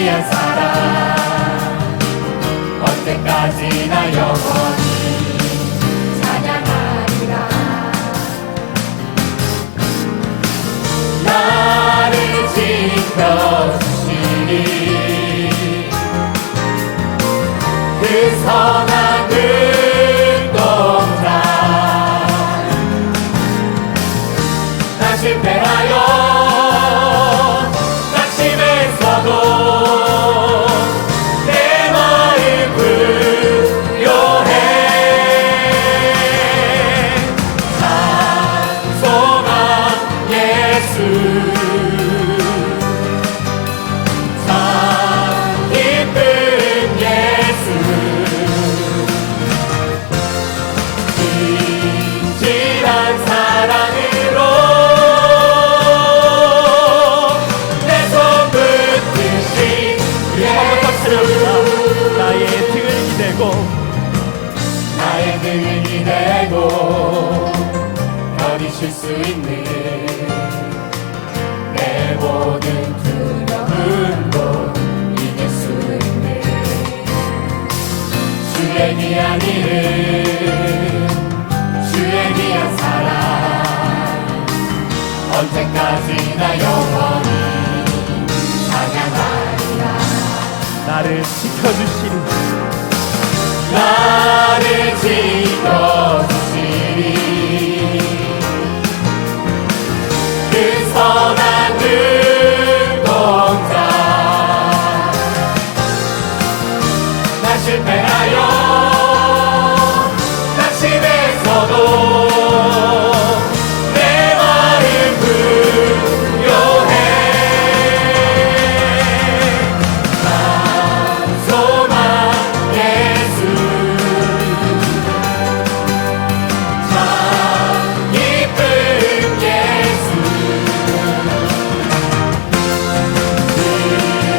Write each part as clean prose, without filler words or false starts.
위한 사랑 언제까지나 영원히 찬양하리라. 나를 지켜주시니 그 선한 눈동자 나 실패하여 낙심했어도 내 마음 부요해 찬송한 예수 참 기쁜 예수 진실한 사랑으로 내 손 붙드신 예수 나의 등을 기대고 나의 등을 기대고 편히 쉴 수 있는 내 모든 두려움도 이길 수 있는 주의 귀한 이름 주의 귀한 사랑 언제까지나 영원히 찬양하리라. 나를 지켜주시니 나를 지켜주시니 그 선한 눈동자 나 실패하여 낙심했어도 내 마음 부요해 찬송한 예수 참 기쁜 예수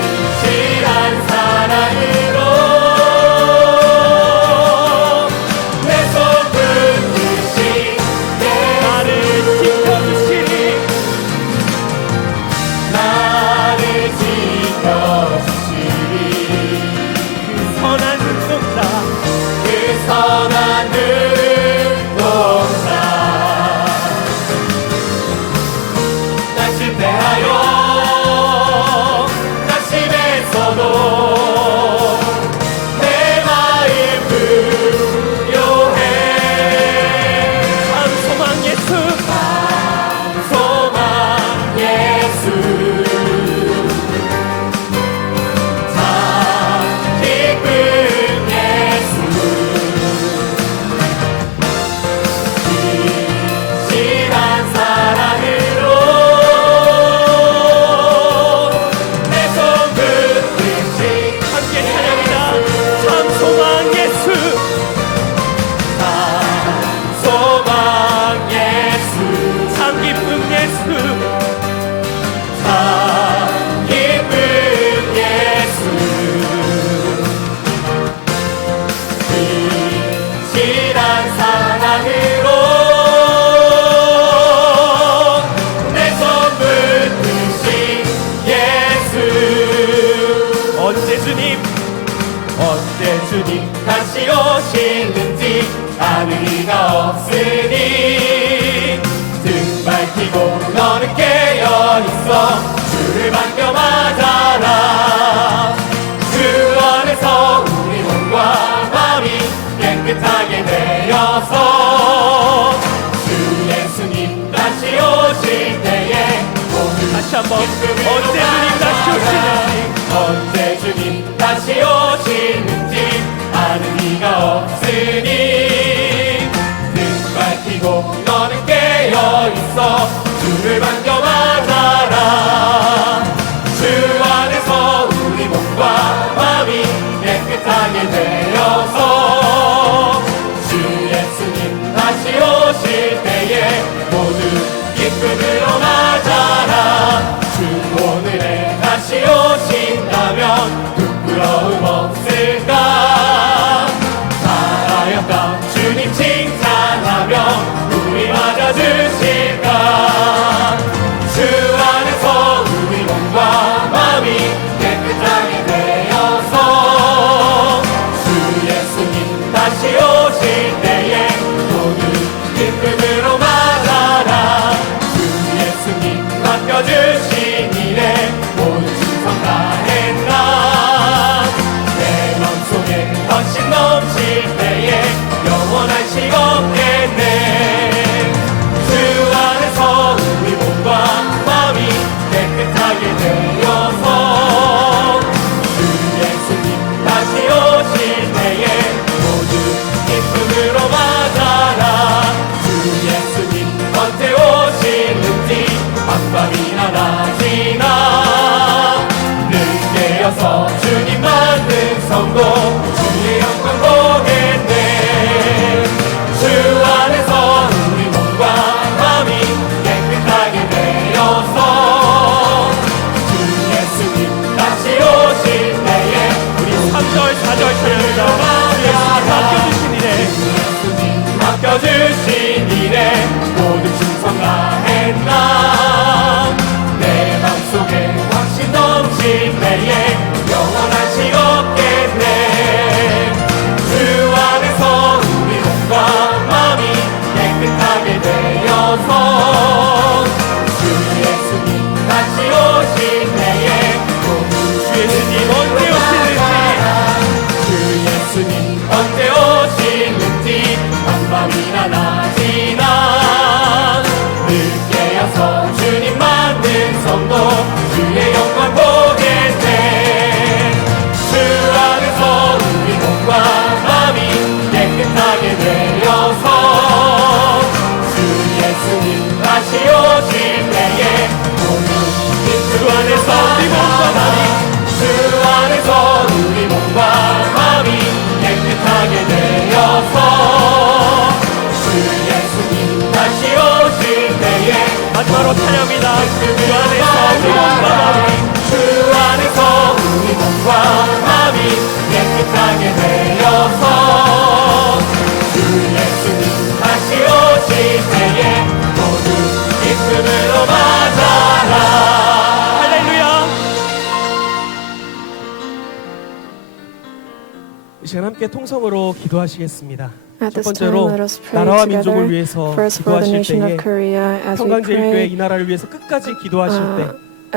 진실한 사랑으로 내 손 붙드신 나를 지켜주시니 나를 지켜주시니 선한 눈동자 그 선한 눈동자 나 실패하여 낙심했어도 내 마음 부요해 찬송한 예수 소망 예수 참 기쁜 예수 진실한 사랑으로 내 손 붙드신 함께 찬양합니다. 찬송한 예수 소망 예수 참 기쁜 예수 참 기쁜 예수 진실한 사랑으로 내 손 붙드신 예수 언제 주님 언제 주님 다시 오시는지 아는 이가 없으니 등 밝히고 너는 깨어있어 주를 반겨맞아라. 주 안에서 우리 몸과 마음이 깨끗하게 되어서 주 예수님 다시 오실 때에 모두 다시 한번 언제 주님 다시 오시는지 언제 주님 다시 오시는지 아는 이가 없으니 등 밝히고 너는 깨어있어 주를 반겨맞아라. 주 안에서 우리 몸과 마음이 깨끗하게 되어서 주 예수님 다시 오실 때에 모두 기쁨으로 맞아라. 주 오늘의 찬양합니다. 주 안에서 몸과 마음이 주 안에서 우리 몸과 마음이 깨끗하게 되어서 주 예수님 다시 오실 때에 모두 기쁨으로 맞아라. 할렐루야. 이 시간 함께 통성으로 기도하시겠습니다. At 첫 this time, 번째로 let us pray 나라와 민족을 together. 위해서 First for the 기도하실 nation 때에 of Korea, as we 평강제일교회 pray, 이 나라를 위해서 끝까지 기도하실 때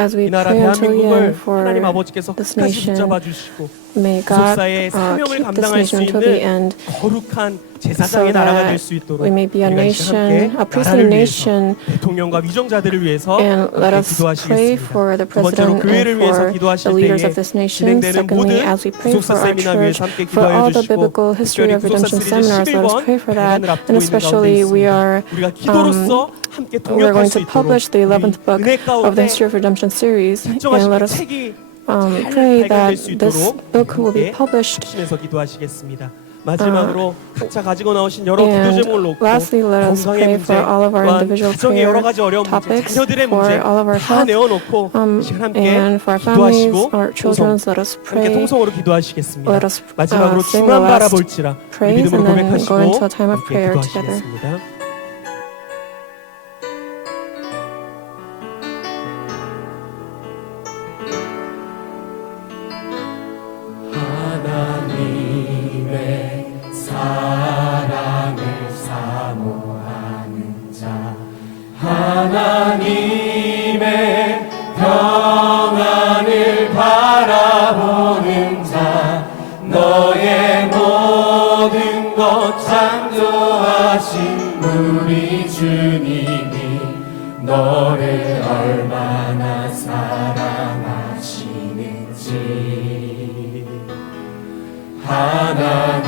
as we 이 나라 pray until the 대한민국을 end for 하나님 아버지께서 this 끝까지 nation. 붙잡아 주시고 May God 구속사의 사명을 keep this 감당할 수 nation until the 있는 end, 거룩한 so 제사장의 나라가 될 that 수 있도록 we may be a 우리가 이 시간 nation, 함께 a priestly 나라를 위해서 nation, 대통령과 위정자들을 위해서 and let 함께 us pray 기도하시겠습니다. for the 두 번째로 president 교회를 and 위해서 for 기도하실 the leaders 때에 of this nation. 진행되는 Secondly, 모든 as we pray 구속사 for our 세미나 위해서 church, 함께 for all the 기도해 biblical 주시고 history 특별히 of 구속사 redemption 시리즈 seminars, let us 11권 pray for that. 대안을 앞두고 And 있는 가운데 especially we 있습니다. are 우리가 기도로서 함께 we're 동역할 going 수 to 있도록 publish the 11th book 은혜 of the 가운데 History of Redemption series, 결정하신 and let 그 us 책이 pray 잘 that 발간될 수 this 있도록 book will be 함께 published. 합심해서 기도하시겠습니다. 마지막으로 각자 가지고 나오신 여러 기도 And 제목을 놓고 lastly, let us 건강의 pray 문제, for all of our 또한 individual 가정의 여러 prayer 가지 어려운 문제, topics, 자녀들의 for 문제 all of our 다 health, 내어놓고 이 시간 함께 and for our families, 기도하시고 our children. 통성, Let us 함께 pray. 통성으로 기도하시겠습니다. Let us 마지막으로 sing 주만 the last 바라볼지라 우리 praise 믿음으로 and then 고백하시고 go into a time of 함께 prayer together. 기도하시겠습니다. 하나님의 사랑을 사모하는 자 하나님의 평안을 바라보는 자 너의 모든 것 창조하신 우리 주님이 너를 얼마나 사랑하시는지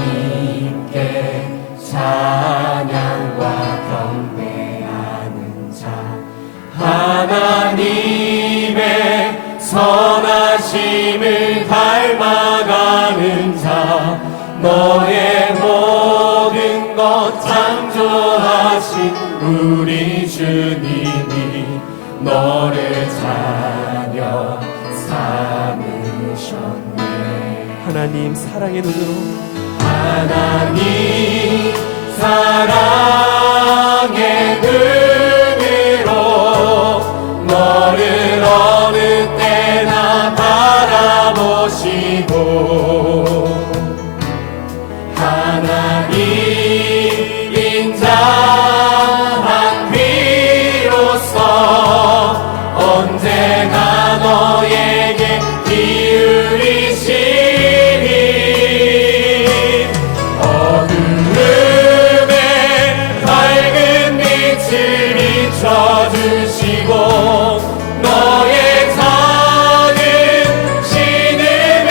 하나님께 찬양과 경배하는 자 하나님의 선하심을 닮아가는 자 너의 모든 것 창조하신 우리 주님이 너를 자녀 삼으셨네. 하나님 사랑의 눈으로 하나님 사랑의 눈으로 너를 어느 때나 바라보시고 하나님 인자한 비로소 언제나 너에게 기울이시니 어두움에 밝은 빛을 비춰주시고 너의 작은 신음에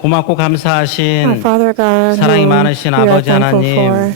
고맙고 Our 감사하신 Father God, 사랑이 whom 많으신 we are 아버지 thankful 하나님, for.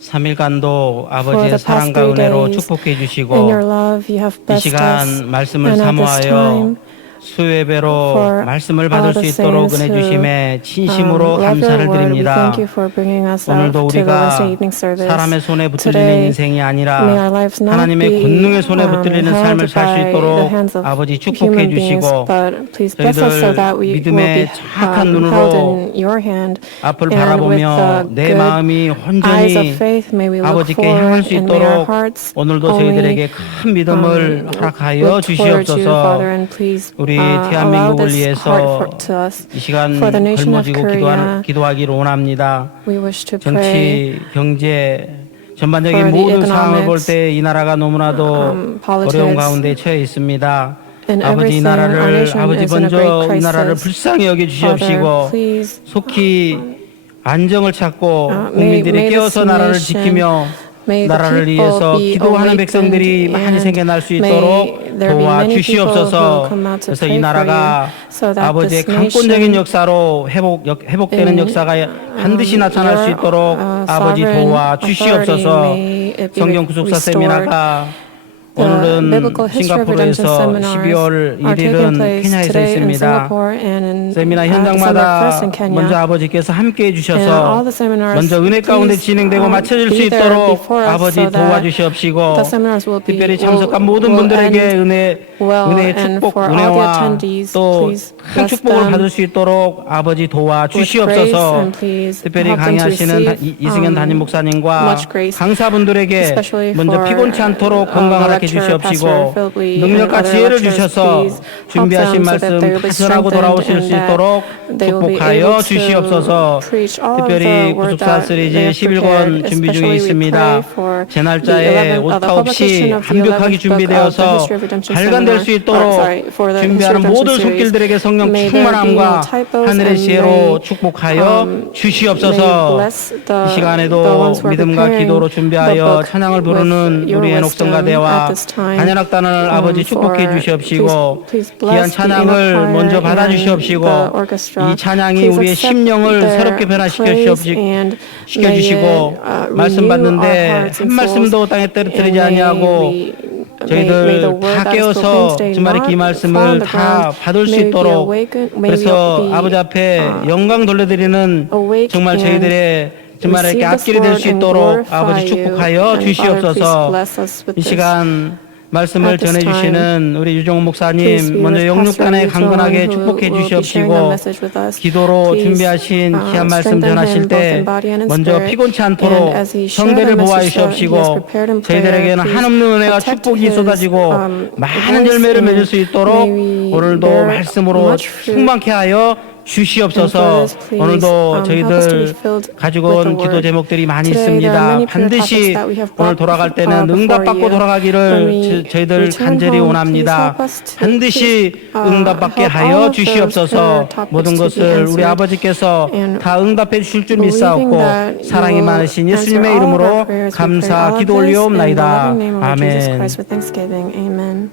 3일간도 For 아버지의 the past 사랑과 3 은혜로 days, 축복해 in your 주시고 love, you have 이 blessed us. 시간 말씀을 And at this 사모하여 time, 수예배로 for 말씀을 all 받을 the 수 있도록 saints 은혜 who, 주심에 진심으로 love your 감사를 word, we 드립니다. thank you for bringing us out 오늘도 to the 우리가 Wednesday evening service. 사람의 손에 붙들리는 Today, 인생이 may 아니라 our lives not 하나님의 be 권능의 손에 붙들리는 삶을 held 살 수 by the 있도록 hands of 아버지 축복해 human beings, 주시고 but please bless us so 저희들 that we will be 믿음의 착한 held 눈으로 in your hand. 앞을 And with 바라보며 the 내 good 마음이 eyes of 온전히 faith, may we look 아버지께 향할 forward, 수 and may our 있도록 hearts 오늘도 only 저희들에게 큰 믿음을 허락하여 look towards you, Father, 주시옵소서. and please 우리 allow 대한민국을 this 위해서 heart to us. 이 시간 For the nation of 걸머지고 Korea, 기도하기를 원합니다. we wish to pray 정치, 경제, 전반적인 for the 모든 상황을 볼 economics, 때 이 나라가 너무나도 politics, 어려운 가운데 처해 있습니다. and 아버지 이 everything. Our 나라를 nation 아버지 is in a 먼저 great 이 나라를 crisis. 불쌍히 여겨 Father, 주시옵시고 please, 속히 안정을 찾고 may 국민들이 this 깨어서 나라를 nation, 지키며 may the 나라를 people 위해서 be 기도하는 awakened, 백성들이 많이 and 생겨날 수 may 있도록 there be many people who 도와주시옵소서. come out to 그래서 pray 이 나라가 for you, so that 아버지의 this 강권적인 nation 역사로 회복되는 in, 역사가 반드시 나타날 수 your, 있도록 아버지 sovereign 도와주시옵소서. authority, may it be 성경 구속사 restored. 세미나가 The 오늘은 Biblical History of Redemption 싱가포르에서 seminars 12월 are taking 1일은 place 케냐에서 today in 있습니다. Singapore and in 세미나 December 1st 현장마다 in Kenya. 먼저 아버지께서 함께해 And all 주셔서 the seminars, 먼저 은혜 가운데 please, 진행되고 마쳐질 수 be there 있도록 before us 아버지 so that 도와주시옵시고 the seminars will be, 특별히 참석한 모든 will 분들에게 end well, 은혜의 and 축복, for all the 은혜와 attendees, 또 please 큰 bless 축복을 them 받을 수 있도록 아버지 with grace, 도와주시옵소서. and please 특별히 help them to 강의하시는 receive 이승현 담임 목사님과 much grace, 강사분들에게 especially 먼저 for 피곤치 않도록 the 건강을 하게 lecturer, Pastor 주시옵시고 Philby, and 능력과 other 지혜를 lecturers, 주셔서 please help 준비하신 them so 말씀 that they will be 파전하고 돌아오실 strengthened 수 and 있도록 that they will be 축복하여 able to 주시옵소서. preach all of 특별히 the word 구속사 that 시리즈 they have 11권 prepared. 준비 중에 Especially we 있습니다. pray for 제 날짜에 오타 없이 완벽하게 준비되어서 발간될 수 있도록 준비하는 모든 손길들에게 성령 충만함과 하늘의 지혜로 축복하여 주시옵소서. 이 시간에도 믿음과 기도로 준비하여 찬양을 부르는 우리 해녹성가대와 단연악단을 아버지 축복해 주시옵시고 귀한 찬양을 먼저 받아주시옵시고 이 찬양이 우리의 심령을 새롭게 시켜주시고 말씀 받는데 한 말씀도 땅에 떨어뜨리지 아니하고 저희들 다 깨어서 주말에 이 말씀을 다 받을 수 있도록 그래서 아버지 앞에 영광 돌려드리는 정말 저희들의 주말에 이렇게 앞길이 될 수 있도록 아버지 축복하여 주시옵소서. 이 시간 말씀을 전해주시는 우리 유종훈 목사님 먼저 영육간에 강건하게 축복해 주시옵시고 기도로 준비하신 귀한 말씀 전하실 때 먼저 피곤치 않도록 성대를 보호하 주시옵시고 저희들에게는 한없는 은혜가 축복이 쏟아지고 많은 열매를 맺을 수 있도록 오늘도 말씀으로 충만케 하여 주시옵소서. 오늘도 저희들 가지고 온 기도 제목들이 많이 있습니다. 반드시 오늘 돌아갈 때는 응답받고 돌아가기를 저희들 간절히 원합니다. 반드시 응답받게 하여 주시옵소서. 모든 것을 우리 아버지께서 다 응답해 주실 줄 믿사옵고 사랑이 많으신 예수님의 이름으로 감사 기도 올리옵나이다. 아멘.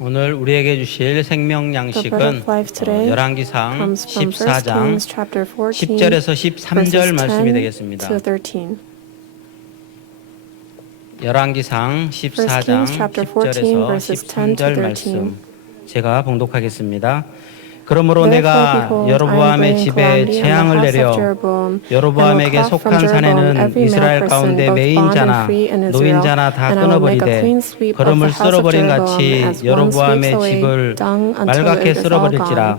오늘 우리에게 주실 생명 양식은 열왕기상 14장 10절에서 13절 말씀이 되겠습니다. 열왕기상 14장 10절에서 13절 말씀 제가 봉독하겠습니다. 그러므로 내가 여로보암의 집에 재앙을 내려 여로보암에게 속한 산에는 이스라엘 가운데 매인자나 노인자나 다 끊어버리되 거름을 쓸어버린 같이 여로보암의 집을 말갛게 쓸어버릴지라.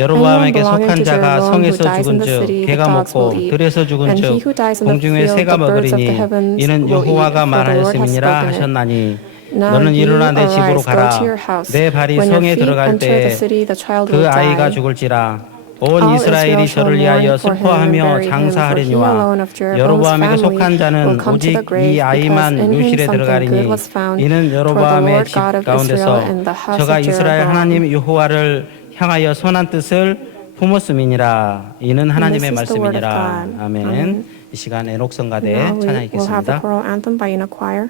여로보암에게 belonging 속한 to 자가 Jeroboam who 성에서 dies in 죽은 the 즉 city, the 개가 dogs will 먹고 eat. 들에서 죽은 And he 즉 who dies in the 공중의 field, 새가 the birds of the 먹으리니 heavens 이는 will eat, 여호와가 for the Lord hath 말하였음이니라 spoken it. 하셨나니 Now 너는 you 일어나 내 집으로 arise, go 가라. to your house. 내 발이 When your 성에 feet 들어갈 enter the 때 city, the child 그 will 아이가 die. 죽을지라. 온 All 이스라엘이 Israel shall 저를 mourn 위하여 for him and 슬퍼하며 bury him, for he 장사하려니와 alone of Jeroboam's 여로보암에게 family 속한 자는 will come to 오직 the grave, 이 because 아이만 in him 요실에 something 들어가리니 good was found. 이는 For the 여로보암의 Lord 집 God of 가운데서 Israel and the house 저가 of 이스라엘 Jeroboam. 하나님 여호와를 향하여 선한 뜻을 품었음이니라. 이는 하나님의 And this is the word of 말씀이니라. God. 아멘. Amen. 이 시간 에녹 성가대 Now we will have the 찬양하겠습니다. choral anthem by Enoch Choir.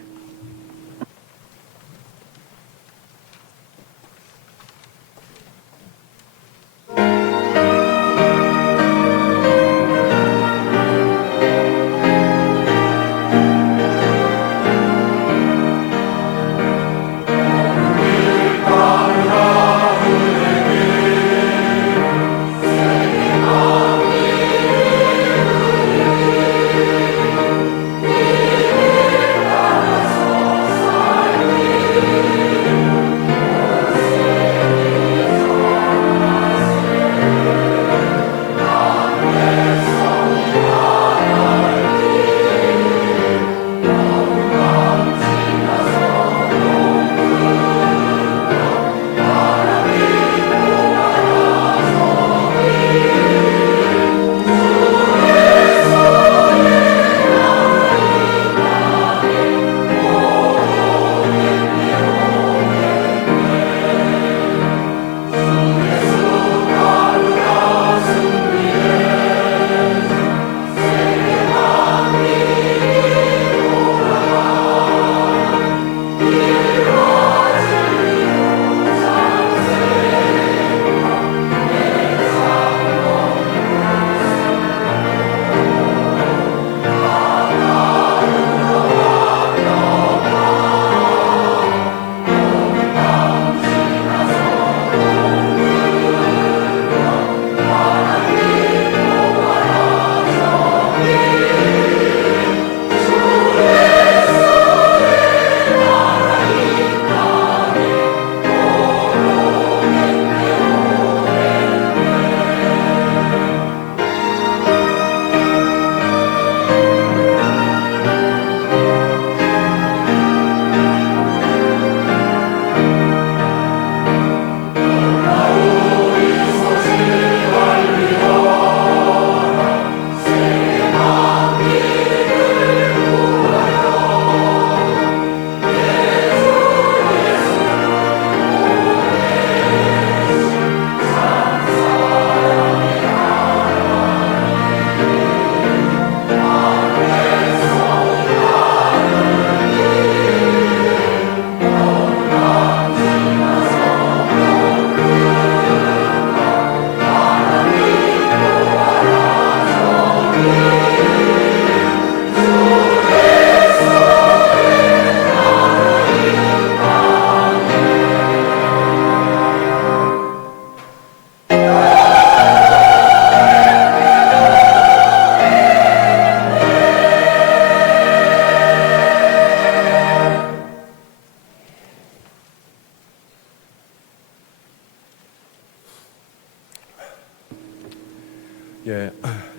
예,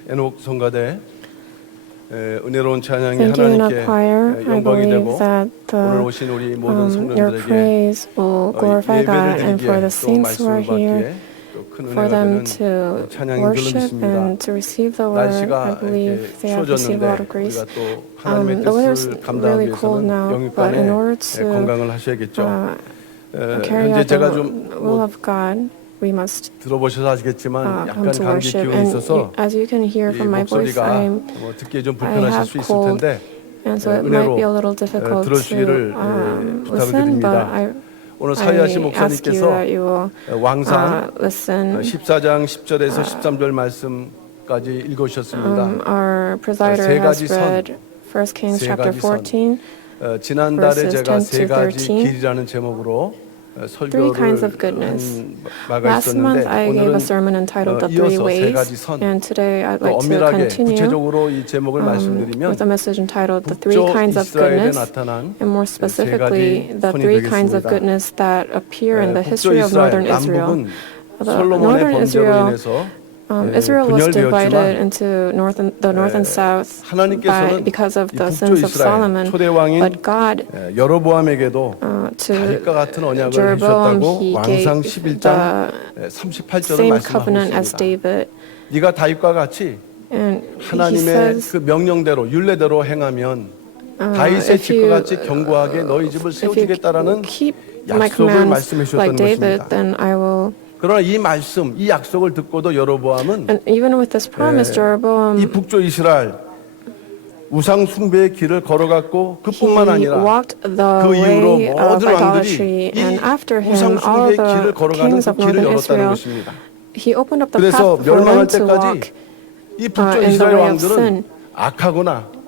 에녹 성가대 은혜로운 찬양이 Thank you, Enoch 하나님께 Choir. I 영광이 believe 되고 that 오늘 오신 우리 모든 your 성도들에게 praise will glorify God, 예배를 and for 드리기에 the 또 saints who are 말씀을 here, 받기에 또 큰 for 은혜가 them 되는 to 찬양인 줄로 worship 믿습니다. and to receive the word. I 날씨가 believe 이렇게 they have received a lot 추워졌는데 of grace. 우리가 또 하나님의 The weather's 뜻을 감당하기 really cold 위해서는 now, but 영육간에 in order to 건강을 하셔야겠죠. carry 현재 out 제가 the 좀 will 뭐 of God, we must 들어보셔서 아시겠지만 come 약간 to 감기 worship. 기운이 And 있어서 as you can hear 이 from my voice, 목소리가 I 뭐 듣기에 좀 I 불편하실 have 수 있을 cold, 텐데 and so it might be a little difficult 들어주시기를 to 부탁을 listen, but 드립니다. 오늘 I 사이하신 ask you 목사님께서 that you will 왕상 listen. 14장 10절에서 13절 말씀까지 읽으셨습니다. Our presider 세 has 가지 선, read 1 Kings 세 chapter 가지 선. 14. 지난달에 verses 제가 10 세 to 가지 13. 길이라는 제목으로 Three kinds 설교를 of goodness. 한 바가 Last month 있었는데 I gave 오늘은 a sermon entitled The Three 이어서 세 Ways, 가지 선, and today I'd 또 like to 엄밀하게 continue 구체적으로 이 제목을 말씀드리면 with a message entitled The Three 북쪽 Kinds of 이스라엘에 Goodness, 나타난 and more 세 specifically, 가지 the 선이 three kinds of 되겠습니다. goodness that appear in the 북쪽 history of 이스라엘 northern Israel. 남북은 솔로몬의 northern 범죄로 Israel, 인해서 Israel was divided 분열되었지만 into the north and south 하나님께서는 because of 이 the 북조 sins of 이스라엘 Solomon. 초대 왕인 But God, 여로보암에게도 to 다윗과 같은 언약을 Jeroboam, 해주셨다고 he 왕상 gave 11장 the 38절을 same 말씀하고 covenant as 있습니다. David. 네가 다윗과 같이 And he 하나님의 says, 그 명령대로 율례대로 행하면 다윗의 if 집과 you- 같이 견고하게 너희 집을 if you 세워주겠다라는 keep my 약속을 commands 말씀해 like 주셨던 David, 것입니다. then I will. 그러나 이 말씀, 이 약속을 듣고도 여로보암은 And even with this promise, 이 Jeroboam, 북조 이스라엘 우상 숭배의 길을 걸어갔고 he 그뿐만 아니라 walked the 그 이후로 way of 모든 idolatry, 왕들이 이 and after him, 우상 all 숭배의 길을 the 걸어가는 kings 그 of 길을 northern 열었다는 Israel, 것입니다. he opened up the 그래서 path for 멸망할 them to 때까지 walk 이 북조 in the 이스라엘 way of 왕들은 sin. 악하거나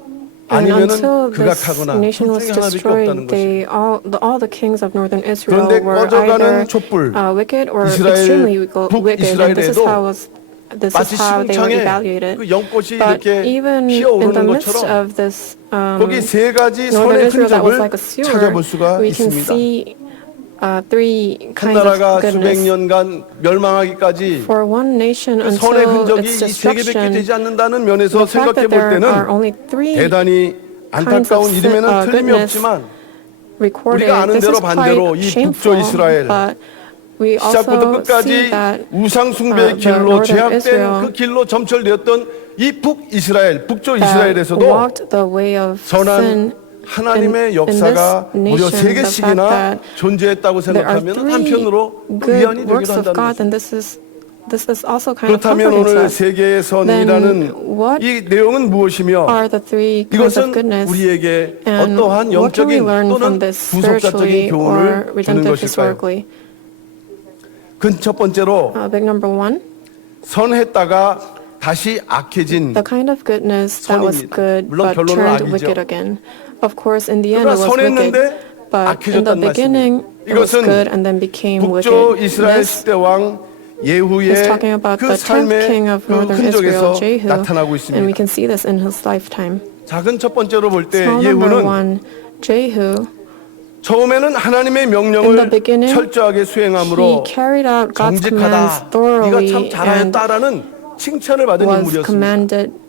And 아니면은 until this 극악하거나 nation was 둘 중에 하나밖에 없다는 destroyed, 것입니다. all the kings of northern Israel 그런데 were 꺼져가는 either 촛불, wicked or 이스라엘, extremely 북이스라엘에도 wicked. And this 마치 is how they were 시궁창에 evaluated. 그 연꽃이 But 이렇게 even in the 피어오르는 midst 것처럼 of this 거기 세 가지 northern 선의 Israel that was 흔적을 like a sewer, 찾아볼 수가 we can 있습니다. see three 한 kinds of 나라가 수백 goodness. 년간 멸망하기까지 For one nation 그 선의 until 흔적이 its 이 세 개밖에 destruction, 되지 않는다는 면에서 the fact 생각해 that 볼 there are 때는 only three 대단히 안타까운 kinds of 일임에는 틀림이 goodness 없지만 recorded, 우리가 아는 this 대로 is 반대로 quite 이 shameful, 북조 이스라엘 but we 시작부터 also see 끝까지 that 우상 숭배의 the 길로 northern 제약된 Israel 그 길로 점철되었던 이 북이스라엘, 북조 that 이스라엘에서도 walked the way of 선한 sin. 하나님의 in 역사가 this 무려 nation, 세 the fact 개씩이나 that 존재했다고 There are 생각하면 three 한편으로 또 good 위안이 works 되기도 of 한다는 God, 것입니다. and this is also kind of 그렇다면 comforting to 오늘 us. 세계의 선이라는 Then what 이 내용은 무엇이며 are the three kinds 이것은 of goodness? 우리에게 And 어떠한 what can we 영적인 learn 또는 from this 구속자적인 spiritually 교훈을 or 주는 redemptive 것일까요? historically? 그 첫 번째로 Big number one, 선했다가 다시 악해진 the kind of goodness that was 선입니다. good 물론 but 결론은 turned 악이죠. wicked again. Of course, in the end 그러나 it was wicked, 선했는데 but in the 악해졌다는 beginning it was 이것은 good and then became 북조 wicked. 이스라엘 This 10대 왕 예후의 is talking about 그 the 10th king 삶의 of 그 northern Israel, 흔적에서 Jehu, 나타나고 and we 있습니다. can see this in his lifetime. 작은 첫 번째로 볼 때 Small number 예후는 one, Jehu, 처음에는 하나님의 in the 명령을 beginning, 철저하게 he 수행함으로 carried out God's 정직하다, commands 네가 thoroughly 참 and 잘하였다라는 칭찬을 받은 인물이었습니다.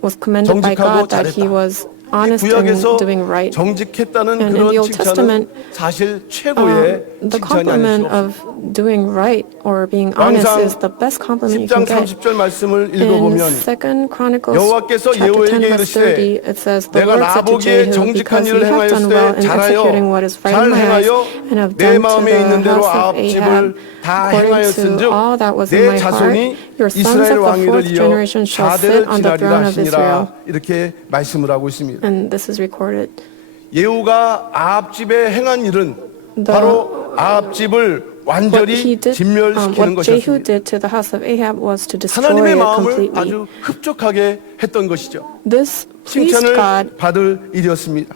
was commended by 정직하고 God that he 잘했다. was honest in 구약에서 doing right. 정직했다는 And in 그런 the Old 칭찬은 Testament, 사실 최고의 the 칭찬이 아닐 compliment 수 of 없습니다. doing right or being honest 왕상 is the best compliment you 10장 can get. 30절 말씀을 In 읽어보면 2 Chronicles 여호와께서 chapter 10 예후에게 verse 이르시되 30, it says, The 내가 Lord said to 나보기에 Jehu, 정직한 because 일을 you have done well 행하였을 때 in executing what is right in my eyes, and have 내 done to 마음에 the 있는 대로 house of 아합 집을 Ahab 다 according 행하였은즉 to all that was in 내 my heart, 자손이 your sons 이스라엘 of the 왕위를 fourth 이어 generation shall sit 4대를 on the 지나리라 throne of Israel. 하시니라 이렇게 말씀을 하고 있습니다. And this is recorded. 예후가 아합 집에 행한 일은 바로 아합 집을 What he 완전히 did, 진멸시키는 what Jehu 것이었습니다. did to the house of Ahab was to destroy 하나님의 it 마음을 completely. 아주 흡족하게 했던 것이죠. This pleased 칭찬을 God, 받을 일이었습니다.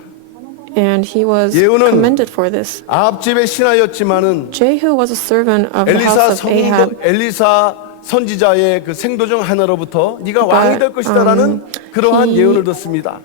and he was 예후는 commended for this. 아합 집의 신하였지만은 Jehu was a servant of the house of Ahab, 엘리사 선지자의 그 생도 중 하나로부터 네가 왕이 될 것이다라는 그러한 he 예언을 듣습니다.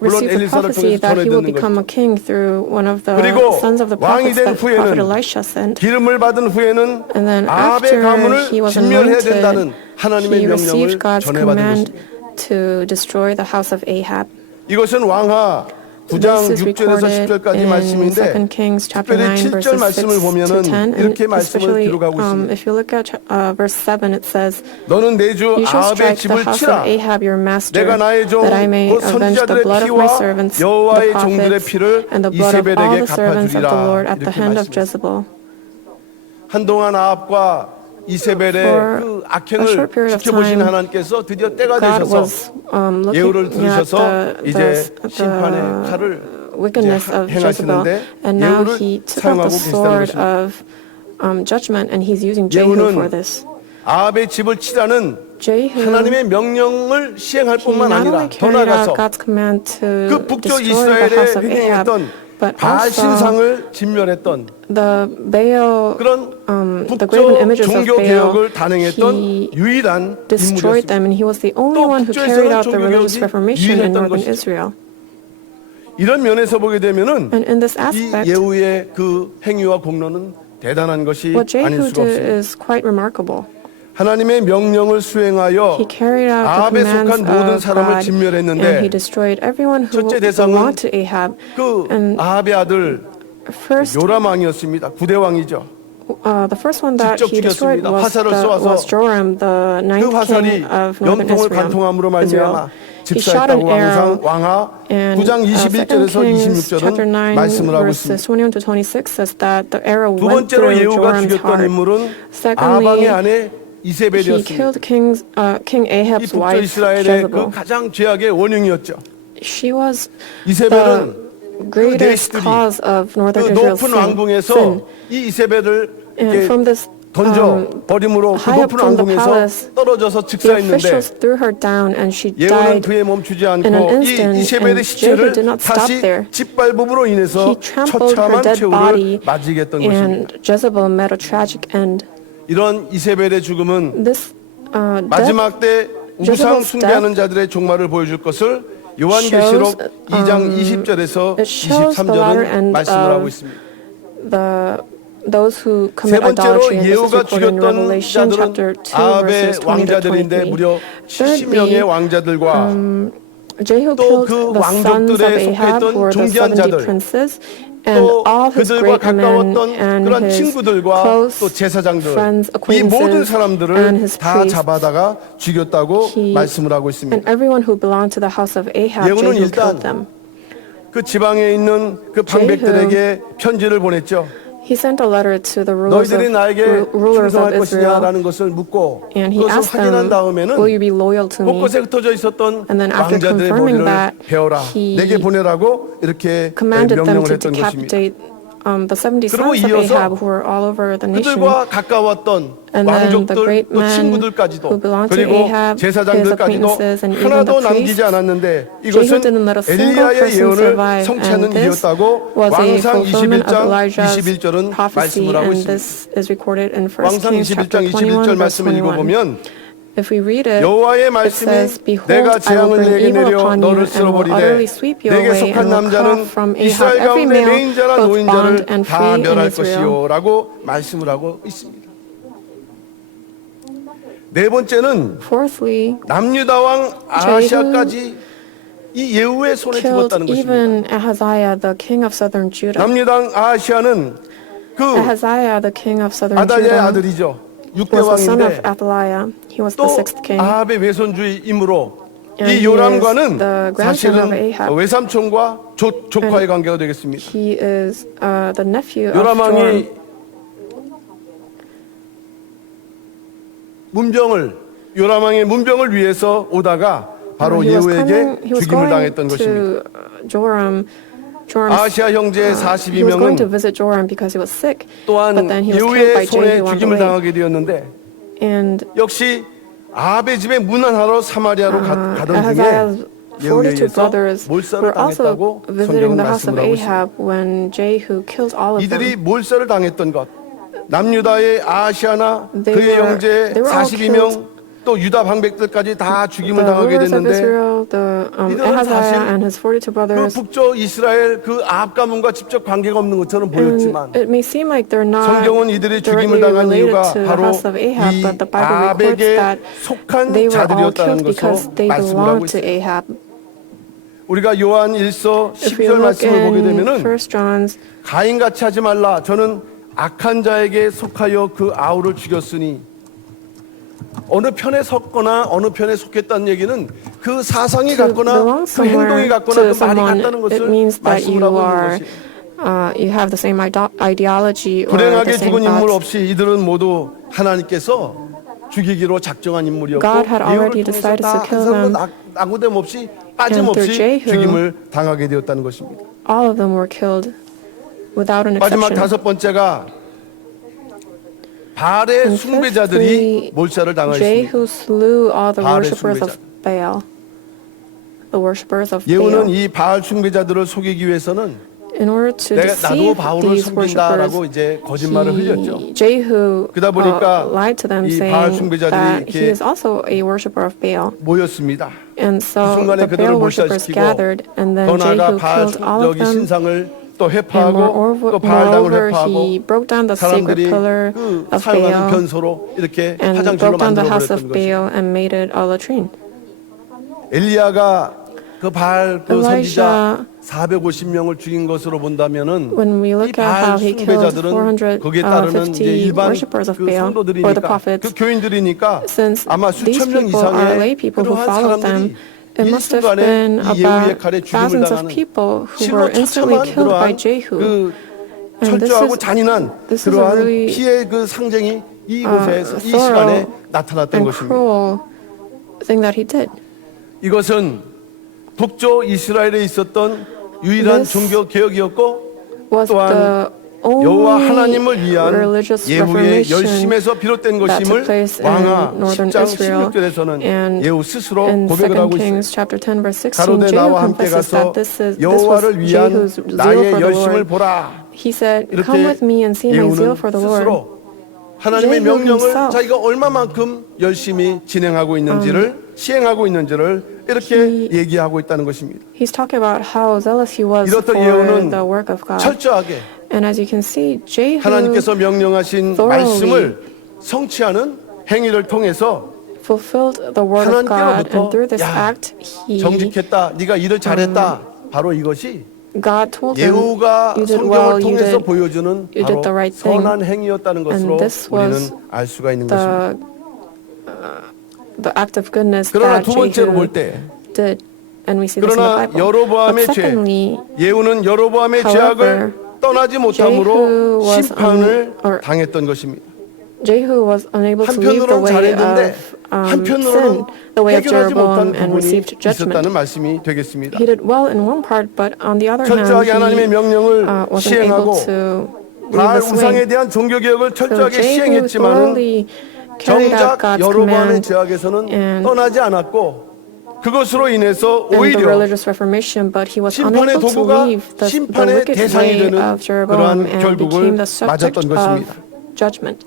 물론 received the 엘리사를 prophecy 통해서 that he will 전해 듣는 become 것이죠. a king through one of the 그리고 sons of the 왕이 prophets 된 that prophet 후에는 Elisha sent. 기름을 받은 후에는 And then 아합의 after 가문을 he was 진멸해야 anointed, 된다는 하나님의 he 명령을 received God's 전해받은 command 것입니다. to destroy the house of Ahab. 이것은 왕하 9장 This is 6절에서 recorded 10절까지 in 말씀인데 2 Kings chapter 특별히 9 7절 verses 말씀을 6 to 보면은 10, 이렇게 and 말씀을 especially 기록하고 있습니다. if you look at verse 7, it says, 너는 내 주 You shall 아합의 strike the 집을 house 치라. of Ahab your master, 내가 나의 종 that I may 곧 avenge the 선지자들의 blood of my 피와 servants, the 여호와의 종들의 prophets, 피를 and the blood of all 이세벨에게 the servants of the Lord 갚아주리라. at the 이렇게 hand of 말씀했습니다. Jezebel. 한동안 아합과 이세벨의 For 그 a 악행을 short period of 지켜보신 time, 하나님께서 드디어 때가 God 되셔서 was 예후를 looking at 들으셔서 이제 심판의 the 칼을 wickedness 이제 of Jezebel, 행하시는데 and now 예후를 he took out 사용하고 the 계시다는 sword 것입니다. of judgment, and he's using Jehu for 예후는 this. 아합의 집을 치라는 Jehu, 하나님의 명령을 시행할 he 뿐만 not 아니라 only 더 carried 나아가서 out God's command 그 to 북쪽 destroy the 이스라엘에 house of Ahab, 행했던 but 바알 also 신상을 진멸했던 the Baal, 그런 the graven 북쪽 images of 종교 Baal, 개혁을 단행했던 he 유일한 destroyed them, 인물이었습니다. and he was the only 또 one who 북쪽에서는 carried out the 종교 religious 개혁이 reformation in 유일했던 northern 것이죠. Israel. 이런 면에서 보게 되면은 And in this 이 aspect, 예후의 그 행위와 공로는 대단한 것이 what 아닐 Jehu 수가 did 없습니다. is quite remarkable. 하나님의 명령을 수행하여 He carried out the 아합에 commands 속한 모든 of 사람을 God, and he 진멸했는데 destroyed everyone who 첫째 대상은 belonged to Ahab. 그 And 아합의 아들 first, 요람 왕이었습니다. 9대 왕이죠. the first one that 직접 he destroyed 죽였습니다. 화살을 was 쏘아서 Joram, the 그 ninth 화살이 king of northern 염통을 Israel. 관통함으로 말미암아 He shot an 집사했다고 arrow, 왕하 and 9장 2 21절에서 Kings chapter 26절은 9 말씀을 하고 verses 있습니다. 21 to 26 says that the arrow 두 went 번째로 through 예후가 Joram's 죽였던 heart. 인물은 Secondly, 아방의 아내 he 이세벨이었습니다. killed King 이 Ahab's 북쪽 wife 이스라엘의 Jezebel. 그 가장 죄악의 원흉이었죠. She was 이세벨은 the greatest 내시들이 cause of 그 northern Israel's 높은 sin. 왕궁에서 이 이세벨을 And 이렇게 from this 던져 버림으로 그 high up 높은 from the 왕궁에서 palace, 떨어져서 the 즉사했는데 officials threw her down and she 예후는 died. 그에 멈추지 in an 않고 instant, 이 이세벨의 and 시체를 Jehu did not stop 다시 there. 짓밟음으로 인해서 He trampled her 처참한 dead 최후를 body, 맞이게 했던 것입니다. and Jezebel met a tragic end. 이런 이세벨의 죽음은 This death 마지막 때 우상 Jezebel's 숭배하는 자들의 종말을 보여줄 것을 요한계시록 2장 20절에서 it shows the latter 23절은 end 말씀을 하고 of 있습니다. those who 세 commit 번째로 idolatry, and this is 예후가 recorded in 죽였던 Revelation 자들은 chapter 2 아합의 verses 20 to 왕자들인데 23. 무려 70명의 왕자들과 Jehu 또 killed 그 the sons of 왕족들에 Ahab, 속했던 who were the 존귀한 70 자들, princes, and 또 all his 그들과 great men 가까웠던 and 그런 his 친구들과 close 또 제사장들, friends, 이 모든 acquaintances, and 사람들을 his 다 priests. 잡아다가 죽였다고 He- 말씀을 하고 있습니다. And everyone who belonged to the house of Ahab, 예후는 Jehu 일단 killed them. 그 지방에 있는 그 방백들에게 편지를 보냈죠. He sent a letter to the rulers 너희들이 나에게 of 충성할 Israel, 것이냐라는 것을 묻고 and he 그것을 asked 확인한 them, 다음에는 will you be loyal to me? 곳곳에 흩어져 있었던 And then after 왕자들의 머리를 confirming that, 베어라 he 내게 보내라고 이렇게 commanded them 명령을 to 했던 것입니다. decapitate the 70 그리고 sons of 이어서 Ahab who were all over the nation. 그들과 가까웠던 And then the 왕족들 great 또 men 친구들까지도 who belonged to 그리고 Ahab, his 제사장들까지도 acquaintances, and even 하나도 the priests, 남기지 않았는데 Jehu 이것은 didn't let a single 엘리야의 person 예언을 survive, 성취하는 and this 일이었다고 was a 왕상 fulfillment of 21장 Elijah's 21절은 prophecy, 말씀을 하고 and 있습니다. this is recorded in 1 왕상 Kings 21장 chapter 21절 21, verse 말씀을 21. 읽어보면 If we read it, 여호와의 it 말씀이 says, Behold, 내가 I will 재앙을 bring 내게 evil 내려 upon you, 너를 and will 쓸어버리되 utterly sweep you 내게 away, 속한 and will 남자는 cut from Ahab 이스라엘 every 가운데 male, 매인자나 both 노인자를 bond and 다 free in 멸할 Israel. 것이요 라고 말씀을 하고 있습니다. 네 번째는 Fourthly, 남유다 왕 아하시아까지 이 예후의 손에 killed 죽었다는 것입니다. even Ahaziah, the king of southern Judah. 남유다 왕 아하시아는 그 Ahaziah, the king of southern 아달랴의 Judah, 아들이죠. 6대 was the son of 왕인데 Athaliah. He was the 또 sixth king. 아합의 외손주이므로 And 이 he 요람과는 is the grandson of 사실은 Ahab. 외삼촌과 조카의 관계가 되겠습니다. He is the nephew of 요람 왕이 Joram. 요람 왕의 문병을 위해서 오다가 바로 he was 예후에게 he was 죽임을 going 당했던 것입니다. to Joram. 아하시아 형제 He was going to 42명은 visit Joram because he was sick, 또한 but then he was killed 예후의 by 손에 Jehu on the 죽임을 way. 당하게 되었는데 And 역시 아합의 집에 문안하러 사마리아로 가던 Ahaziah's 중에 예후에 42 의해서 brothers 몰살을 were also 당했다고 visiting 성경은 the house of 말씀을 하고 있습니다. Ahab when Jehu killed all of 이들이 them. 몰살을 당했던 것 남유다의 아하시아나 They 그의 were- 형제 they were all 42명 또 유다 방백들까지 다 죽임을 The 당하게 rulers of 됐는데 Israel, the 이들은 Ahaziah 사실 and his 42 그 brothers, 북쪽 이스라엘 그 아합 가문과 직접 관계가 없는 것처럼 보였지만 and it may seem like they're not 성경은 이들이 죽임을 directly 당한 related 이유가 to the 바로 house of Ahab, 이 but the Bible records 아합에게 that 속한 they were all 자들이었다는 killed because 것을 they 말씀을 하고 belonged to 있습니다. Ahab. 우리가 요한 1서 If we 12절 look 말씀을 보게 in 되면은 1 John's, 가인같이 하지 말라 저는 악한 자에게 속하여 그 아우를 죽였으니 어느 편에 섰거나 어느 편에 속했다는 얘기는 그 사상이 to 같거나 belong 그 행동이 somewhere 같거나 to 그 말이 someone, 같다는 it 것을 means that you 말씀을 하고 있는 are, 것이 you have the same ideology or the 불행하게 same 죽은 인물 thoughts. 없이 이들은 모두 하나님께서 죽이기로 작정한 인물이었고 God had already 예후를 통해서 decided to 다한 kill 사람도 them. 아구됨 없이 through 빠짐없이 Jehu, 죽임을 당하게 되었다는 것입니다. All of them were killed without an 마지막 exception. 다섯 번째가 바알의 And 숭배자들이 fifthly, 몰살을 당하였습니다. Jehu slew all the 바알의 worshippers of Baal, the worshippers of 예후는 Baal. 이 바알 숭배자들을 속이기 위해서는 In order to 나도 deceive 바울을 these 섬긴다라고 worshippers, 이제 거짓말을 흘렸죠. Jehu 그러다 보니까 lied to them, 이 바알 saying 숭배자들이 that he 이렇게 is also a worshipper of Baal. 모였습니다. And 그 so 순간에 the 그들을 Baal worshippers 몰살시키고 gathered, and then 더 나아가 Jehu 바알 killed all of them. 신상을 또 And 회파하고 또 바알당을 moreover, he 회파하고 broke down the sacred 사람들이 pillar 그 of 사용하는 Baal 변소로 이렇게 and 화장실로 broke down the house 만들어버렸던 of 것입니다. Baal and made it a latrine. 엘리야가 그 바알 그 선지자 Elijah, 450명을 죽인 것으로 본다면은 when we 이 look at how 바알 he killed 숭배자들은 거기에 따르는 이제 450 일반 worshippers of 그 Baal or the 성도들이니까 prophets, 그 교인들이니까 since 아마 these 수천 명 people are lay 이상의 people who 그러한 followed 사람들이 them, it must have 일순간에 been 이 예후의 칼에 about 죽임을 thousands of 당하는 people who 실로 were instantly 처참한 killed by 그러한 Jehu. 그 And this 철저하고 is- 잔인한 this is a 그러한 really, 피해의 그 상징이 이곳에서 이 thorough 시간에 나타났던 and 것입니다. cruel thing that he did. 이것은 북쪽 이스라엘에 있었던 유일한 This 종교 개혁이었고 Was 또한 the 여호와 only 하나님을 위한 religious 예후의 reformation 열심에서 비롯된 that took 것임을 place 왕하 in northern 10장 Israel. 16절에서는 And 예후 스스로 in 고백을 2 하고 Kings 있어요. chapter 10 verse 16, 가로되 Jehu 나와 함께 confesses 가서 that this was 여호와를 위한 Jehu's zeal 나의 for the 열심을 Lord. 보라. He said, 이렇게 "Come with me and see my zeal 예후는 for the Lord." 스스로 하나님의 Jehu 명령을 himself, 자기가 얼마만큼 열심히 진행하고 있는지를 시행하고 있는지를 이렇게 얘기하고 있다는 것입니다. He's talking about how zealous he was 이렇듯 for 예후는 the work of God. 철저하게 And as you can see, Jehu 하나님께서 명령하신 thoroughly 말씀을 성취하는 행위를 통해서 fulfilled the word of God, 하나님께로부터 and through this 야, act, he 정직했다. 네가 일을 잘했다. 바로 이것이 God told him, 예후가 "You did 성경을 well, you 통해서 did 보여주는 you did the 바로 right thing." 선한 행위였다는 것으로 this 우리는 was 알 수가 있는 것입니다. the act of goodness 그러나 that 두 번째로 Jehu 볼 때 did, and we see this in the 그러나 Bible. 여로보암의 But 죄 secondly, 예후는 여로보암의 however, 죄악을 떠나지 못함으로 Jehu was 심판을 or 당했던 것입니다. Jehu was unable to leave the 한편으로는 way 잘했는데 of sin, 한편으로는 the way of 해결하지 Jeroboam, 못한 and 부분이 received judgment. 있었다는 말씀이 되겠습니다. He did well in one part, but on the other hand, 철저하게 하나님의 he 명령을 wasn't 시행하고 able to leave 바알 this 우상에 way. 대한 종교 개혁을 So 철저하게 Jehu 시행했지만은 thoroughly carried out 정작 God's 여로보암의 command 죄악에서는 and 떠나지 않았고 그것으로 인해서 and the 오히려 religious reformation, but he was 심판의 unable to 도구가 leave the 심판의 wicked 대상이 way 되는 of Jeroboam 그러한 and 결국을 became the subject 맞았던 of 것입니다. judgment.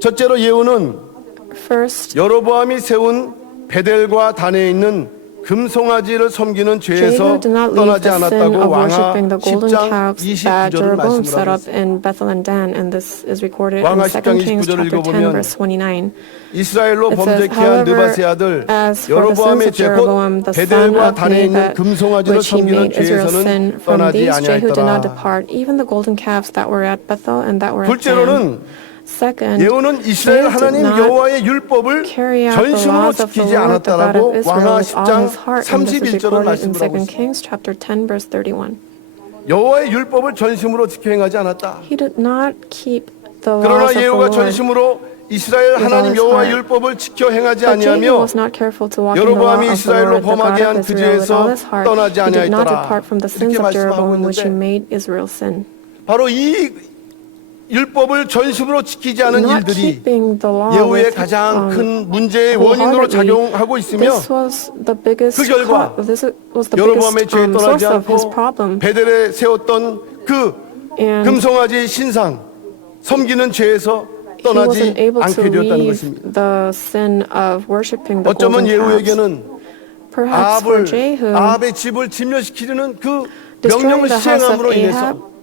첫째로 예후는 First, 여로보암이 세운 베델과 단에 있는 금송아지를 섬기는 죄에서 Jehu did not leave 떠나지 the sin 않았다고 of 왕하 worshipping the golden 10장 calves that 29절을 Jeroboam set 말씀을 up 하고 in Bethel and Dan, and this is recorded in 왕하 2 10장 Kings 29절을 chapter 10, 읽어보면 verse 29. 이스라엘로 It says, 범죄케 한 however, 느바세 아들 as for the sins 여로보암의 of 죄 Jeroboam, 곧 the son 베델과 of 단에 있는 Nebat, 금송아지를 which he 섬기는 made Israel sin, 죄에서는 from 떠나지 these Jehu did not 아니하였더라. depart, even the golden calves that were at Bethel and that were at Dan. 둘째로는 Second, 예후는 이스라엘 Jehu did 하나님 not 여호와의 율법을 carry out the 전심으로 laws of the 지키지 Lord, the God 않았다라고 of Israel, 왕하 with all 10장 his heart, and this is 31절을 recorded in 말씀을 하고 2 있습니다. Kings chapter 10, verse 31. 여호와의 율법을 전심으로 지켜 행하지 않았다. He did not keep the 그러나 laws of the 예후가 Lord. 전심으로 이스라엘 with all 하나님 his 여호와의 heart. 율법을 지켜 행하지 But Jehu 아니하며 was not careful to walk in the law 여로보암이 of the 이스라엘로 Lord, the 범하게 God 한 of 그 Israel, with all 죄에서 his heart. 떠나지 He did not 아니하였더라. depart from the sins 이렇게 of 말씀하고 Jeroboam, which he 있는데 made Israel sin. 바로 이 율법을 전심으로 지키지 않은 Not 일들이 keeping the law 예후의 with, 가장 큰 문제의 원인으로 wholeheartedly, 작용하고 있으며 this was the biggest 그 결과 this was the 여로보암의 biggest 죄에 떠나지 source of his 않고 problem. 베델에 세웠던 그 And 금송아지의 신상 섬기는 죄에서 he 떠나지 wasn't able to 않게 되었다는 leave 것입니다. the sin of worshiping the 어쩌면 golden calves. 예후에게는 Perhaps for Jehu, 아합의 집을 진멸시키려는 그 destroying 명령을 the house of 시행함으로 Ahab, 인해서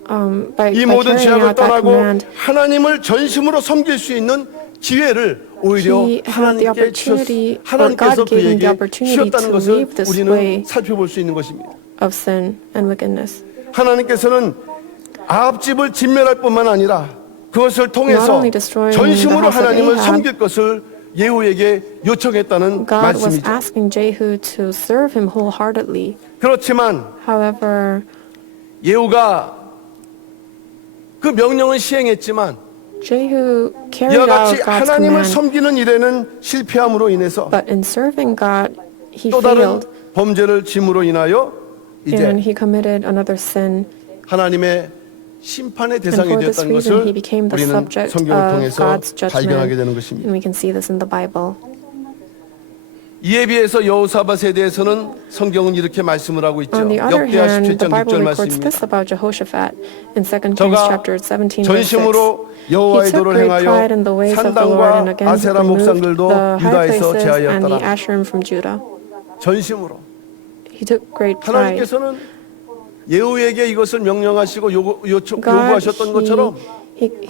by 이 모든 carrying 죄악을 out that 떠나고 command, 하나님을 전심으로 섬길 수 있는 기회를 오히려 he had the opportunity, or 하나님께서 God gave him the 그에게 opportunity 주셨다는 to 것을 leave this 우리는 way 살펴볼 수 있는 것입니다. of sin and wickedness. 하나님께서는 아합 집을 진멸할 뿐만 아니라 그것을 Not 통해서 only destroying 전심으로 the house of 하나님을 Ahab, 섬길 것을 예후에게 요청했다는 God was 말씀이죠. asking Jehu to serve him wholeheartedly. 그렇지만 However, 예후가 그 명령을 시행했지만 Jehu 이와 carried 같이 out God's 하나님을 command, 섬기는 일에는 실패함으로 인해서 but in serving God, he 또 다른 failed, 범죄를 짐으로 인하여 and 이제 he committed another sin. 하나님의 심판의 And 대상이 for this 되었다는 reason, he 것을 became the 우리는 subject 성경을 of 통해서 God's 발견하게 되는 judgment. 것입니다. And we can see this in the Bible. 이에 비해서 여호사밧에 대해서는 성경은 이렇게 말씀을 하고 있죠. On the other 역대하 hand, the 17장 Bible 6절 records 말씀입니다. this about Jehoshaphat in 2 Kings 저가 chapter 17, verse 6. 전심으로 He 여호와의 took 도를 great pride in 행하여 the ways of the Lord and 산당과 again 아세라 removed 목상들도 the high 유다에서 places and the 제하였더라. Asherim from Judah. 전심으로 He took great pride. 하나님께서는 예후에게 이것을 명령하시고 요구하셨던 것처럼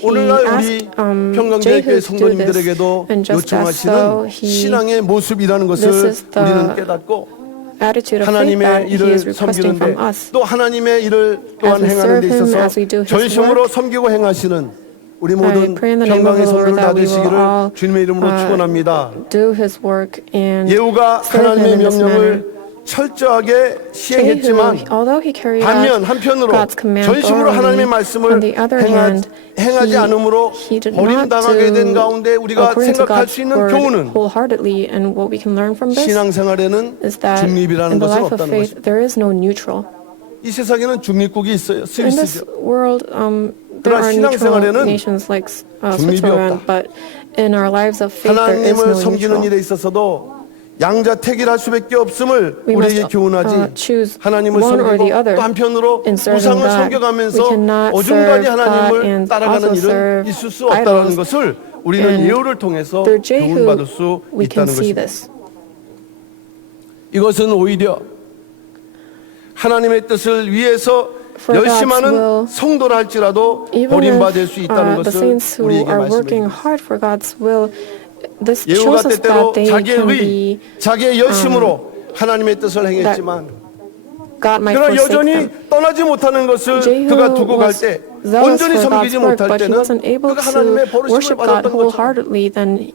오늘날 우리 평강제일교회 성도님들에게도 요청하시는 신앙의 모습이라는 것을 우리는 깨닫고 attitude of faith 하나님의 that He 일을 is requesting 섬기는데 from us. 또 하나님의 일을 또한 we 행하는 데 serve Him, 있어서 as we do His 전심으로 work, 섬기고 행하시는 우리 모든 pray in the name of 평강의 the 성도들 Lord 다 that we will 되시기를 all, 주님의 이름으로 축원합니다. do His work and 예후가 serve 하나님의 Him in this 명령을 manner. 철저하게 시행했지만 Jehu, although he carried 반면 out 한편으로 God's command 전심으로 하나님의 thoroughly, 말씀을 on the other hand, 행하지 않으므로 he did not 버림당하게 된 do 가운데 우리가 according to 생각할 God's 수 있는 word 교훈은 wholeheartedly, and what we can learn from this 신앙생활에는 is that 중립이라는 in the 것은 life of 없다는 faith 것입니다. there is no neutral. 이 세상에는 중립국이 있어요. In this 스위스죠. world, there 그러나 are neutral 신앙생활에는 nations like 중립이 Switzerland, 없다. but in our lives of faith there is no 하나님을 섬기는 neutral. 일에 있어서도 양자택일할 수밖에 없음을 We 우리에게 must 교훈하지 choose 하나님을 one or the 섬기고 other 또 한편으로 in serving 우상을 God. 섬겨가면서 We cannot 어중간히 serve God 하나님을 and 따라가는 also 일은 serve 있을 수 없다는 idols. 것을 우리는 And 예후를 통해서 through Jehu, 교훈받을 수 we can 있다는 see 것입니다. this. 이것은 오히려 하나님의 뜻을 위해서 For God's 열심하는 will, 성도라 할지라도 Even 버림받을 수 if 있다는 the 것을 saints who 우리에게 are working 말씀해 주십니다. hard for God's will, this 예후가 shows us 때때로 that they 자기의 can 의, be 자기의 열심으로 하나님의 뜻을 행했지만 God might 그러나 forsake 여전히 them. 떠나지 못하는 것을 Jehu 그가 두고 갈 was 때 zealous 온전히 for 섬기지 God's work, 못할 but he 때는 wasn't able 그가 하나님의 to 버리심을 worship God 받았던 것처럼 wholeheartedly. Then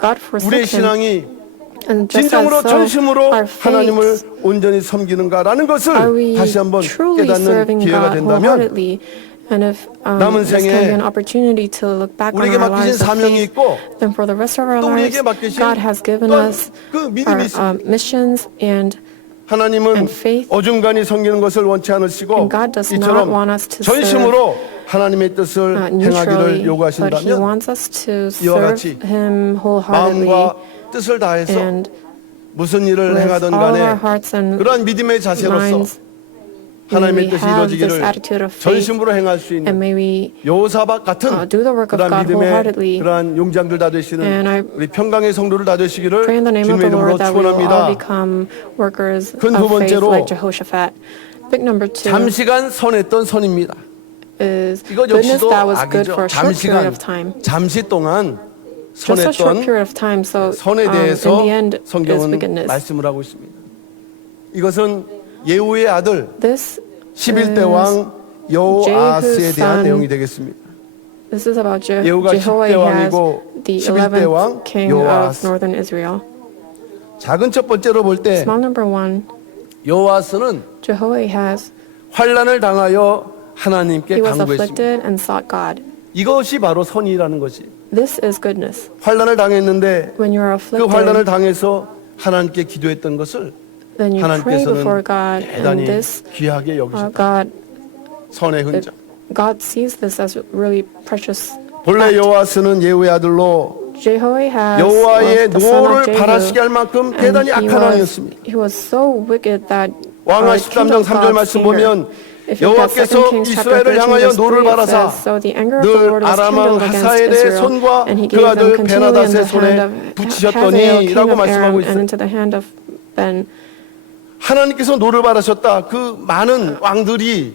God 우리의 forsook him. 신앙이 And just 진정으로 as so, 전심으로 our 하나님을 faith, 온전히 섬기는가라는 are 것을 we 다시 한번 truly 깨닫는 serving 기회가 God 된다면 wholeheartedly? And if 남은 this can 생에 be an opportunity to look back on 우리에게 our 맡기신 lives of 사명이 faith, 있고 then for the rest of our 또 lives, 우리에게 맡기신 God has given 또한 us 그 믿음이 our 있습니다. missions, and 하나님은 and faith. 어중간히 섬기는 것을 원치 않으시고 And God does not 이처럼 want us to 전심으로 하나님의 뜻을 행하기를 neutrally, but He 요구하신다면 wants us to 이와 serve 같이 Him wholeheartedly 마음과 뜻을 다해서 and 무슨 일을 with 행하든 all of 간에 our hearts and 그러한 믿음의 자세로서 minds. May 하나님의 we 뜻이 have this 이루어지기를 attitude of faith, 전심으로 행할 수 and 있는 may we 여호사밧 같은 do the work of 그러한 God wholeheartedly. 믿음의 그러한 용장들 다 And 되시는 I 우리 평강의 성도를 다 되시기를 pray in the name of 주님의 the 이름으로 Lord that we will all 축원합니다. become workers 큰 두 of faith 번째로 like Jehoshaphat. Big number two 잠시간 선했던 선입니다. is 이것 goodness 역시도 that was good 악이죠. for a short period 잠시간 of time. 잠시 동안 Just a short 선했던 period of time. So 선에 in 대해서 the end is 성경은 wickedness. 말씀을 하고 있습니다. 이것은 예후의 아들 This 11대 왕 여호아스에 Jehu's 대한 son. 내용이 되겠습니다. This is about 예후가 10대 Jehoahaz, 왕이고 the 11대 왕 11th king of 여호아스. northern Israel. 작은 첫 번째로 볼 때 Small number one, 여호아스는 Jehoahaz, 환난을 당하여 하나님께 he was 간구했습니다. afflicted and sought God. 이것이 바로 선이라는 것이. This is goodness. 환난을 당했는데 When you're 그 환난을 afflicted, 당해서 하나님께 기도했던 것을 then you pray before God, 하나님께서는 대단히 and this, 귀하게 여기셨다. God, 선의 흔적. God sees this as really precious. 본래 여호아스는 예후의 아들로 Jehoahaz 여호와의 was the son 노를 of 바라시게 할 Jehu, 만큼 and 대단히 악한 왕이었습니다. he was so wicked that 왕하 13장 kindled 3절 God's 말씀 anger. 보면 If you look at 2 여호와께서 Kings chapter 이스라엘을 13, 향하여 verse 노를 3, it 바라사 says, So the anger of the 늘 Lord was 아람 왕 kindled against 하사엘의 Israel, 손과 and he 그 gave them 아들 continually in 베나닷의 the 손에 hand of 붙이셨더니 Hazael, king 라고 of 말씀하고 Aram, 있어요. and into the hand of Ben. 하나님께서 노를 바라셨다. 그 많은 왕들이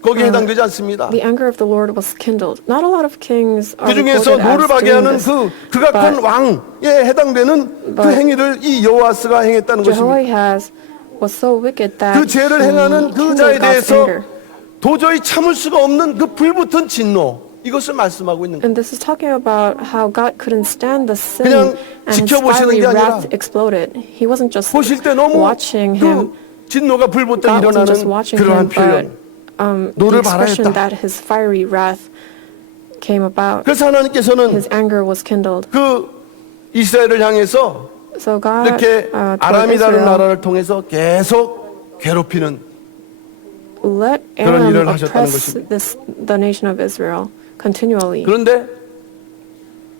거기에 해당되지 않습니다. The anger of the Lord was kindled. Not a lot of kings are 그 중에서 recorded 노를 as 바게 doing 하는 this. 그 극악한 But 왕에 해당되는 그 but 행위를 이 여호아스가 행했다는 것입니다. Jehoahaz was so wicked that 그 죄를 행하는 그 kindled 자에 God's 대해서 anger. 도저히 참을 수가 없는 그 불붙은 진노, 이것을 말씀하고 있는 거예요. And this is talking about how God couldn't stand the sin 그냥 and his 지켜보시는 fiery 게 아니라 wrath exploded. He wasn't just 보실 때 너무 watching him. 그 진노가 불붙어 God wasn't just 일어나는 watching 그러한 him, but 표현. the 노를 expression 바라였다. that his fiery wrath came about. 그래서 하나님께서는 His anger was kindled. 그 이스라엘을 향해서 So God, 이렇게 toward 아람이라는 Israel, 나라를 통해서 계속 괴롭히는 let 그런 Aram 일을 하셨다는 oppress 것입니다. the nation of Israel continually. 그런데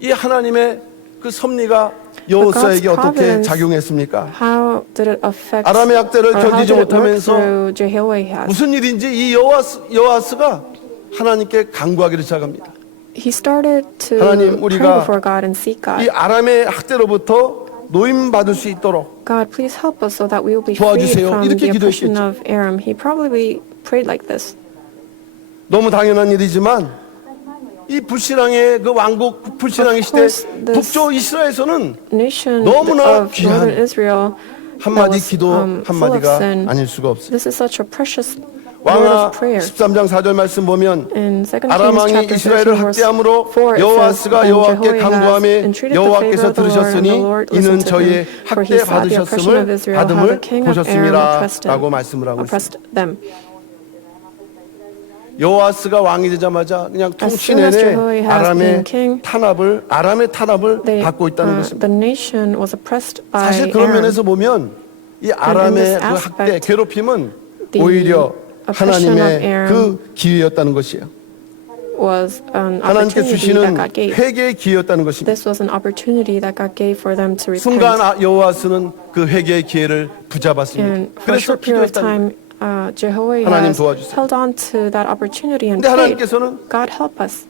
이 하나님의 그 섭리가 여호사에게 God's 어떻게 providence, 작용했습니까? How did it affect? 아람의 악대를 or how 견디지 did it work 못하면서 through Jehoahaz? 무슨 일인지 이 여호아스가 하나님께 간구하기를 시작합니다. He started to 하나님, pray 우리가 before God and seek God. 이 아람의 학대로부터 노임 받을 수 있도록 God, please help us so that we will be freed 도와주세요. from 이렇게 the oppression 기도했겠죠. of Aram. He probably prayed like this. 너무 당연한 일이지만 이 불신앙의 그 왕국 불신앙의 Of 시대 course, this 북쪽 이스라엘에서는 Nation 너무나 of 귀한 northern Israel 한마디 was, 기도 full of 한마디가 sin. 아닐 수가 없어요. This is such a precious word 왕하 of prayer. 13장 4절 말씀 보면 In 2 아람 Kings 왕이 chapter 이스라엘을 13 verse 학대함으로 4 it says, 여호와스가 "And 여호와께 Jehoiahaz 간구함에 entreated the 여호와께서 favor of the Lord, and 들으셨으니 the Lord 이는 listened to 저의 him, for he 학대 saw the oppression of Israel, how the 받음을 king of Aram 보셨음이라라고 말씀을 하고 있습니다. oppressed them." 여호와스가 왕이 되자마자 그냥 As soon as 통치내내 Jehoiahaz 아람의 became king, 아람의 탄압을 받고 있다는 것입니다. the nation was oppressed by 사실 그런 Aram. 면에서 보면 이 this 아람의 그 학대, aspect, 괴롭힘은 the 오히려 oppression of 하나님의 Aram 그 기회였다는 것이에요. was an 하나님께 opportunity that 주시는 God gave. 회개의 기회였다는 것입니다. This was an opportunity that God gave for them to repent. 순간 여호와스는 그 회개의 기회를 붙잡았습니다. And for a 그래서 short period of 기도했다는 거예요. time, 하나님 Jehoiahaz 도와주세요. held on to that opportunity and 근데 prayed, 하나님께서는 God help us.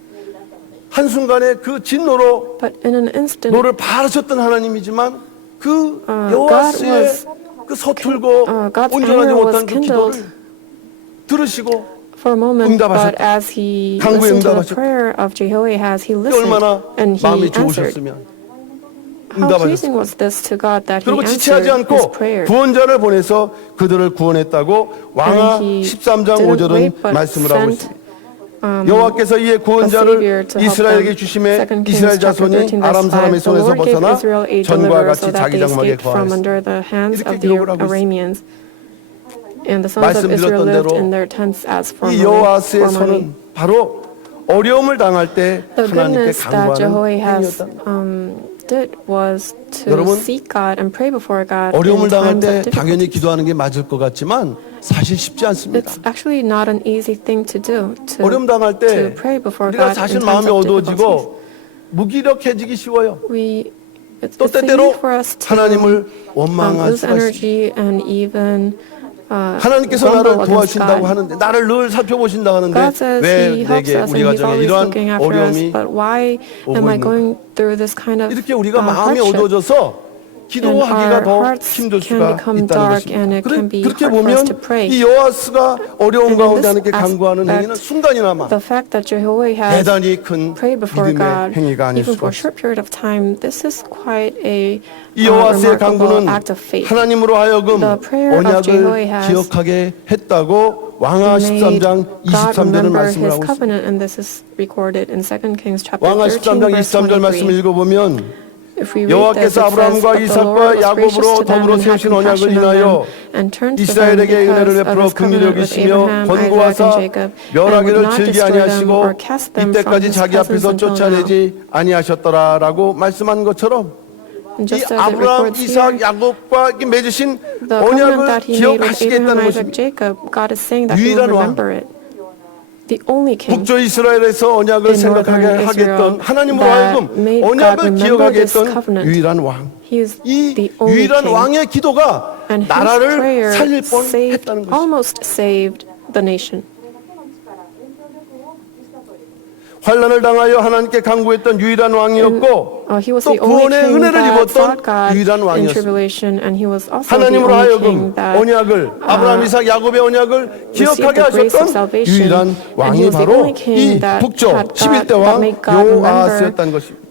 한순간에 그 진노로 But in an instant, 노를 바르셨던 하나님이지만 그 God 여호와스의 was- 그 서툴고 God's 온전하지 anger was 못한 그 기도를 kindled 들으시고 for a moment, 응답하셨다. but as he 간구에 listened to the 응답하셨다. prayer of Jehoiahaz, he listened 얼마나 and he 마음이 answered. 좋으셨으면 How pleasing was this to God that he 그리고 지체하지 answered his 않고 prayer. 구원자를 보내서 그들을 구원했다고 왕하 And he 13장 didn't 5절은 wait, but 말씀을 하고 sent, 있습니다. 여호와께서 이에 a savior 구원자를 to help 이스라엘에게 them. 주심에 2 Kings 이스라엘 chapter 자손이 13 아람 verse 사람의 5, the 손에서 Lord gave 벗어나 Israel a 전과 deliverer 같이 so that 자기 they 장막에 escaped from 거하였습니다. under the hands 이렇게 of the 기록을 하고 있습니다. Arameans. And the sons of Israel 말씀드렸던 lived 대로 in their tents as 이 formerly. 여호와스의 손은 바로 어려움을 당할 때 The 하나님께 goodness that 간구하는 Jehoiahaz 행위였다. did was to 여러분, seek God and pray before God 어려움을 in 당할 times 때 of 당연히 difficulty. 기도하는 게 맞을 것 같지만 사실 쉽지 않습니다. It's actually not an easy thing to do 어려움 당할 to 때 pray before 우리가 God 사실 in 마음이 times of difficulties. 어두워지고 무기력해지기 쉬워요. It's 또 easy 때때로 for us to 하나님을 원망할 lose 수가 있습니다. energy and even 하나님께서 grumble 나를 against 도와주신다고 God. 하는데 나를 늘 살펴보신다 하는데 God says 왜 He helps 내게 us 우리 and He's 가정에 always 이러한 looking after us. 어려움이 But why 오고 am I 있는가? going through this kind of 이렇게 우리가 마음이 hardship? 어두워져서 And 기도하기가 our 더 hearts 힘들 can 수가 become 있다는 dark and 것입니다. it can be 그렇게 hard for us 보면 to pray. 이 여호와스가 어려움 And in 가운데 this 하나님께 간구하는 행위는 aspect, 순간이나마 The fact that Jehoiahaz 대단히 큰 prayed before 믿음의 God, 행위가 아닐 even 수가 for a 없습니다. short period of time, this is quite a 이 여호와스의 remarkable 간구는 act of faith. 하나님으로 하여금 The prayer of 언약을 Jehoiahaz 기억하게 했다고 왕하 made 13장 God 23절을 remember 말씀을 His 하고 있습니다. covenant, and this is recorded in 2 Kings chapter 왕하 13, 13장 verse 23절 말씀을 23. 읽어보면 If we read this, 여호와께서 it says, 아브라함과 "But the 이삭과 Lord was gracious 야곱으로 to them 더불어 and had 세우신 언약을 compassion on 인하여 them, and turned to them 이스라엘에게 은혜를 because of 베풀어 His covenant 긍휼히 with 여기시며 Abraham, Isaac, and 권고하사 Jacob, and would 멸하기를 not 즐기 destroy them 아니하시고 or cast them from 이때까지 His 자기 presence 앞에서 until now." 쫓아내지 아니하셨더라라고 말씀한 것처럼 And 이 just as it 아브라함, records 이삭, here, 야곱과 이렇게 맺으신 the covenant 언약을 that He made with Abraham, 기억하시겠다는 Isaac, 것입니다. Jacob, God is saying that He 유일한 will 왕. remember it. The only king 북조 이스라엘에서 언약을 in 생각하게 northern 하겠던 Israel 하나님으로 that 하여금 made God 언약을 remember 기억하게 this 했던 covenant. 유일한 왕. He is 이 the only 유일한 king. 왕의 기도가 And his 나라를 prayer 살릴 뻔 saved, 했다는 것입니다. almost saved the nation. 환난을 당하여 하나님께 간구했던 유일한 왕이었고 He was 또 the only 구원의 king 은혜를 that sought 입었던 God 유일한 in 왕이었습니다. tribulation, and he was also the 하나님으로 only 하여금 king that 언약을 아브라함, 이삭, 야곱의 언약을 received 기억하게 the grace of 하셨던 salvation. 유일한 And he 왕이 was the 바로 only king 이 that 북쪽 had 11대 that 왕 made God 여호아스였다는 것입니다.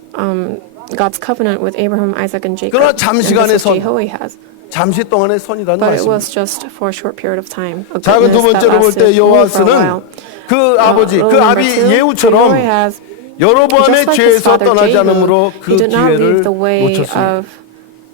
God's covenant with Abraham, Isaac, and Jacob. 그러나 And 잠시간의 this is 선. Jehoiahaz. 잠시 동안의 선이라는 But it 말씀입니다. was just for a short period of time. A 작은 두 goodness that 번째로 볼 때 lasted only for a 여호아스는 while. 그 아버지, 그 Number 아비 two, 예후처럼 Jehoiahaz, 여로보암의 just like his 죄에서 father 떠나지 Jacob, 않으므로 그 he did not 기회를 leave the way 놓쳤습니다.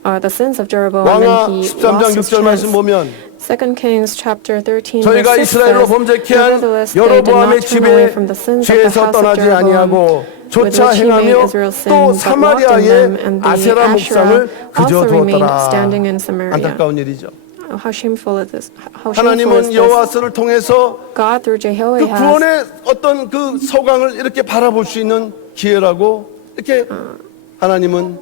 of the sins of Jeroboam, 왕하 and he 13장 lost his 6절 말씀 chance. 보면 2 Kings chapter 13 저희가 verse 6 이스라엘로 says, 범죄케 한 "Nevertheless they did 여로보암의 not turn away 집에 from the sins of the 죄에서 house of 떠나지 Jeroboam, 아니하고 with 조차 which he made 행하며 Israel sin, 또 but walked in them, 사마리아에 and the 아세라 목상을 Asherah 그저 also remained 두었더라. standing in Samaria." 안타까운 일이죠. How shameful is this? How shameful is 하나님은 this? 여호아스를 통해서 God through 그 Jehoiahaz 구원의 어떤 그 소강을 이렇게 바라볼 수 있는 기회라고 이렇게 하나님은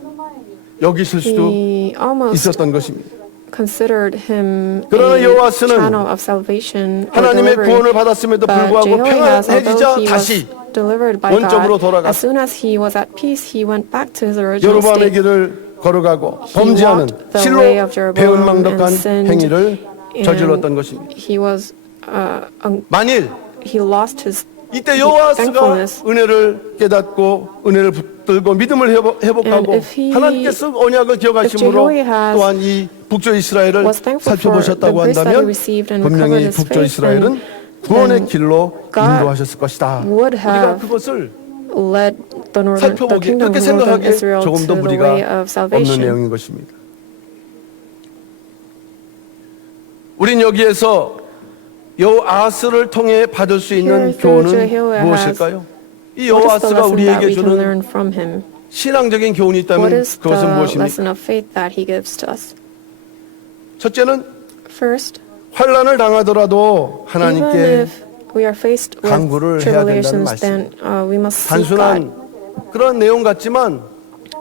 여기실 수도 he almost 있었던 것입니다. considered him 그러나 a 여호아스는 channel of salvation or 하나님의 delivery. 구원을 받았음에도 But 불구하고 Jehoiahaz, although 평안해지자 he was 다시 delivered by 원점으로 God, 돌아갔습니다. as soon as he was at peace, he went back to his original 여로보암의 state. 길을 걸어가고 He 범죄하는 walked the 실로 way of Jeroboam 배은망덕한 and sinned, 행위를 and 저질렀던 것입니다. he was 만일 he lost his 이때 여호와스가 thankfulness. 은혜를 깨닫고 은혜를 붙들고 믿음을 회복하고 And if he- 하나님께서 언약을 기억하심으로 Jehoahaz 또한 이 북조 이스라엘을 was thankful 살펴보셨다고 for the grace that he 한다면 received and 분명히 recovered his 북조 faith, 이스라엘은 then 구원의 길로 God 인도하셨을 것이다. would 우리가 have 그것을 led the 살펴보기에 kingdom 그렇게 of northern 생각하기에 Israel 조금 더 to the way 무리가 of 없는 salvation. 내용인 것입니다. 우린 여기에서 여호아스를 통해 받을 수 있는 Here through 교훈은 Jehoahaz, 무엇일까요? 이 What is the 여호아스가 lesson that 우리에게 we can 주는 learn from him? 신앙적인 교훈이 What 있다면 is the 그것은 무엇입니까? lesson of faith that he gives to us? 첫째는 First, 환난을 당하더라도 even 하나님께 if we are faced with 간구를 해야 된다는 tribulations, then we must seek God. 단순한 그런 내용 같지만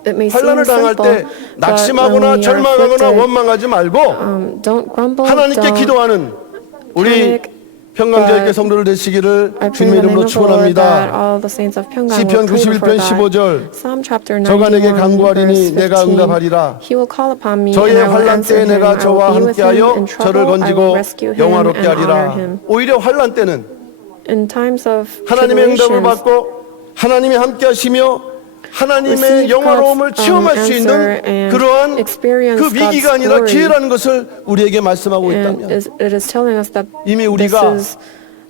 It may seem 환난을 당할 simple, 때 but when 낙심하거나 we are 절망하거나 afflicted, 원망하지 말고 don't grumble, 하나님께 don't 기도하는 우리 panic, 평강제일교 but 성도들 되시기를 I pray 주님의 in the name 이름으로 of the Lord that 축원합니다. all the saints of Pyongyang 시편 will pray 91편 before God. 15절 Psalm chapter 저가 내게 91 간구하리니 verse 내가 15. 응답하리라. He will call upon me 저의 and I will 환난 answer 때에 him. 내가 I will 저와 be with him 함께하여 in 저를 trouble. I will 건지고 rescue him 영화롭게 and honor 하리라. him. 오히려 환난 때는 In times of 하나님의 응답을 tribulations, 받고 하나님이 함께하시며 하나님의 receive 영화로움을 God's, 체험할 수 answer 있는 and 그러한 experience 그 위기가 God's 아니라 glory. 기회라는 것을 우리에게 말씀하고 and 있다면 it is telling us that 이미 this 우리가 is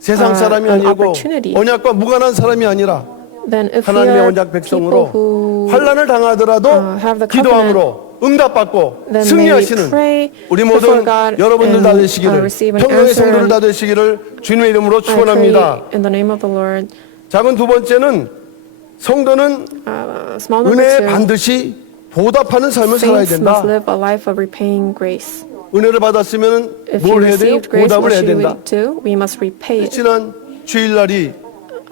세상 사람이 an 아니고 opportunity. 언약과 무관한 사람이 아니라 Then if we 하나님의 are 언약 people 백성으로 who 환난을 당하더라도 have the 기도함으로 응답받고 then may we 승리하시는 pray 우리 before 모든 God 여러분들 다 and, 되시기를 receive an 평강의 answer. 성도들 다 되시기를 주님의 이름으로 I pray 축원합니다. in the name of the Lord. 작은 두 번째는 성도는 Small number 은혜에 two, 반드시 보답하는 삶을 살아야 saints 된다. must live a life of repaying grace. 은혜를 받았으면 If you 뭘 해야 돼요? received grace, 보답을 what 해야 should we 된다. do? We must repay it. 지난 주일날이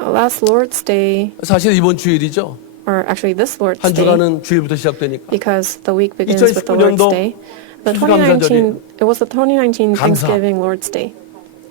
Last Lord's Day, 사실 이번 주일이죠. or actually this Lord's 한 Day, 주간은 주일부터 시작되니까. because the week begins with the 2019 Lord's Day. The 추수감사절이에요. 2019, it was the 2019 감사. Thanksgiving Lord's Day.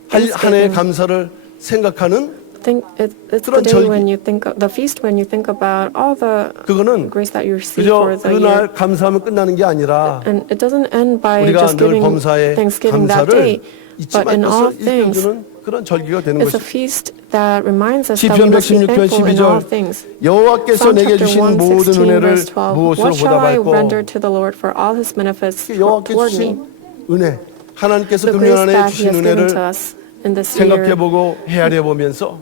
한 해의 감사를 생각하는 It's the 그런 day 절기. when you think of, the feast when you think about all the 그거는 grace that you receive 그저 for the year. 그날 감사하면 끝나는 게 아니라 And it doesn't end by 우리가 just 늘 giving 범사에 Thanksgiving that 감사를 day, 잊지 but in 말 all 것을 things, 일깨워주는 그런 절기가 되는 it's a 것입니다. feast that reminds us that 시편 we must be 116편 thankful in all 12절 things. 여호와께서 Psalm 내게 chapter 주신 모든 116 은혜를 verse 12. 무엇으로 What shall I render 보답할꼬? to the Lord for all His benefits 여호와께 toward me? 주신 은혜, 하나님께서 The 금년 grace 안에 that He 주신 has given 은혜를 to us in this year, 생각해보고 헤아려보면서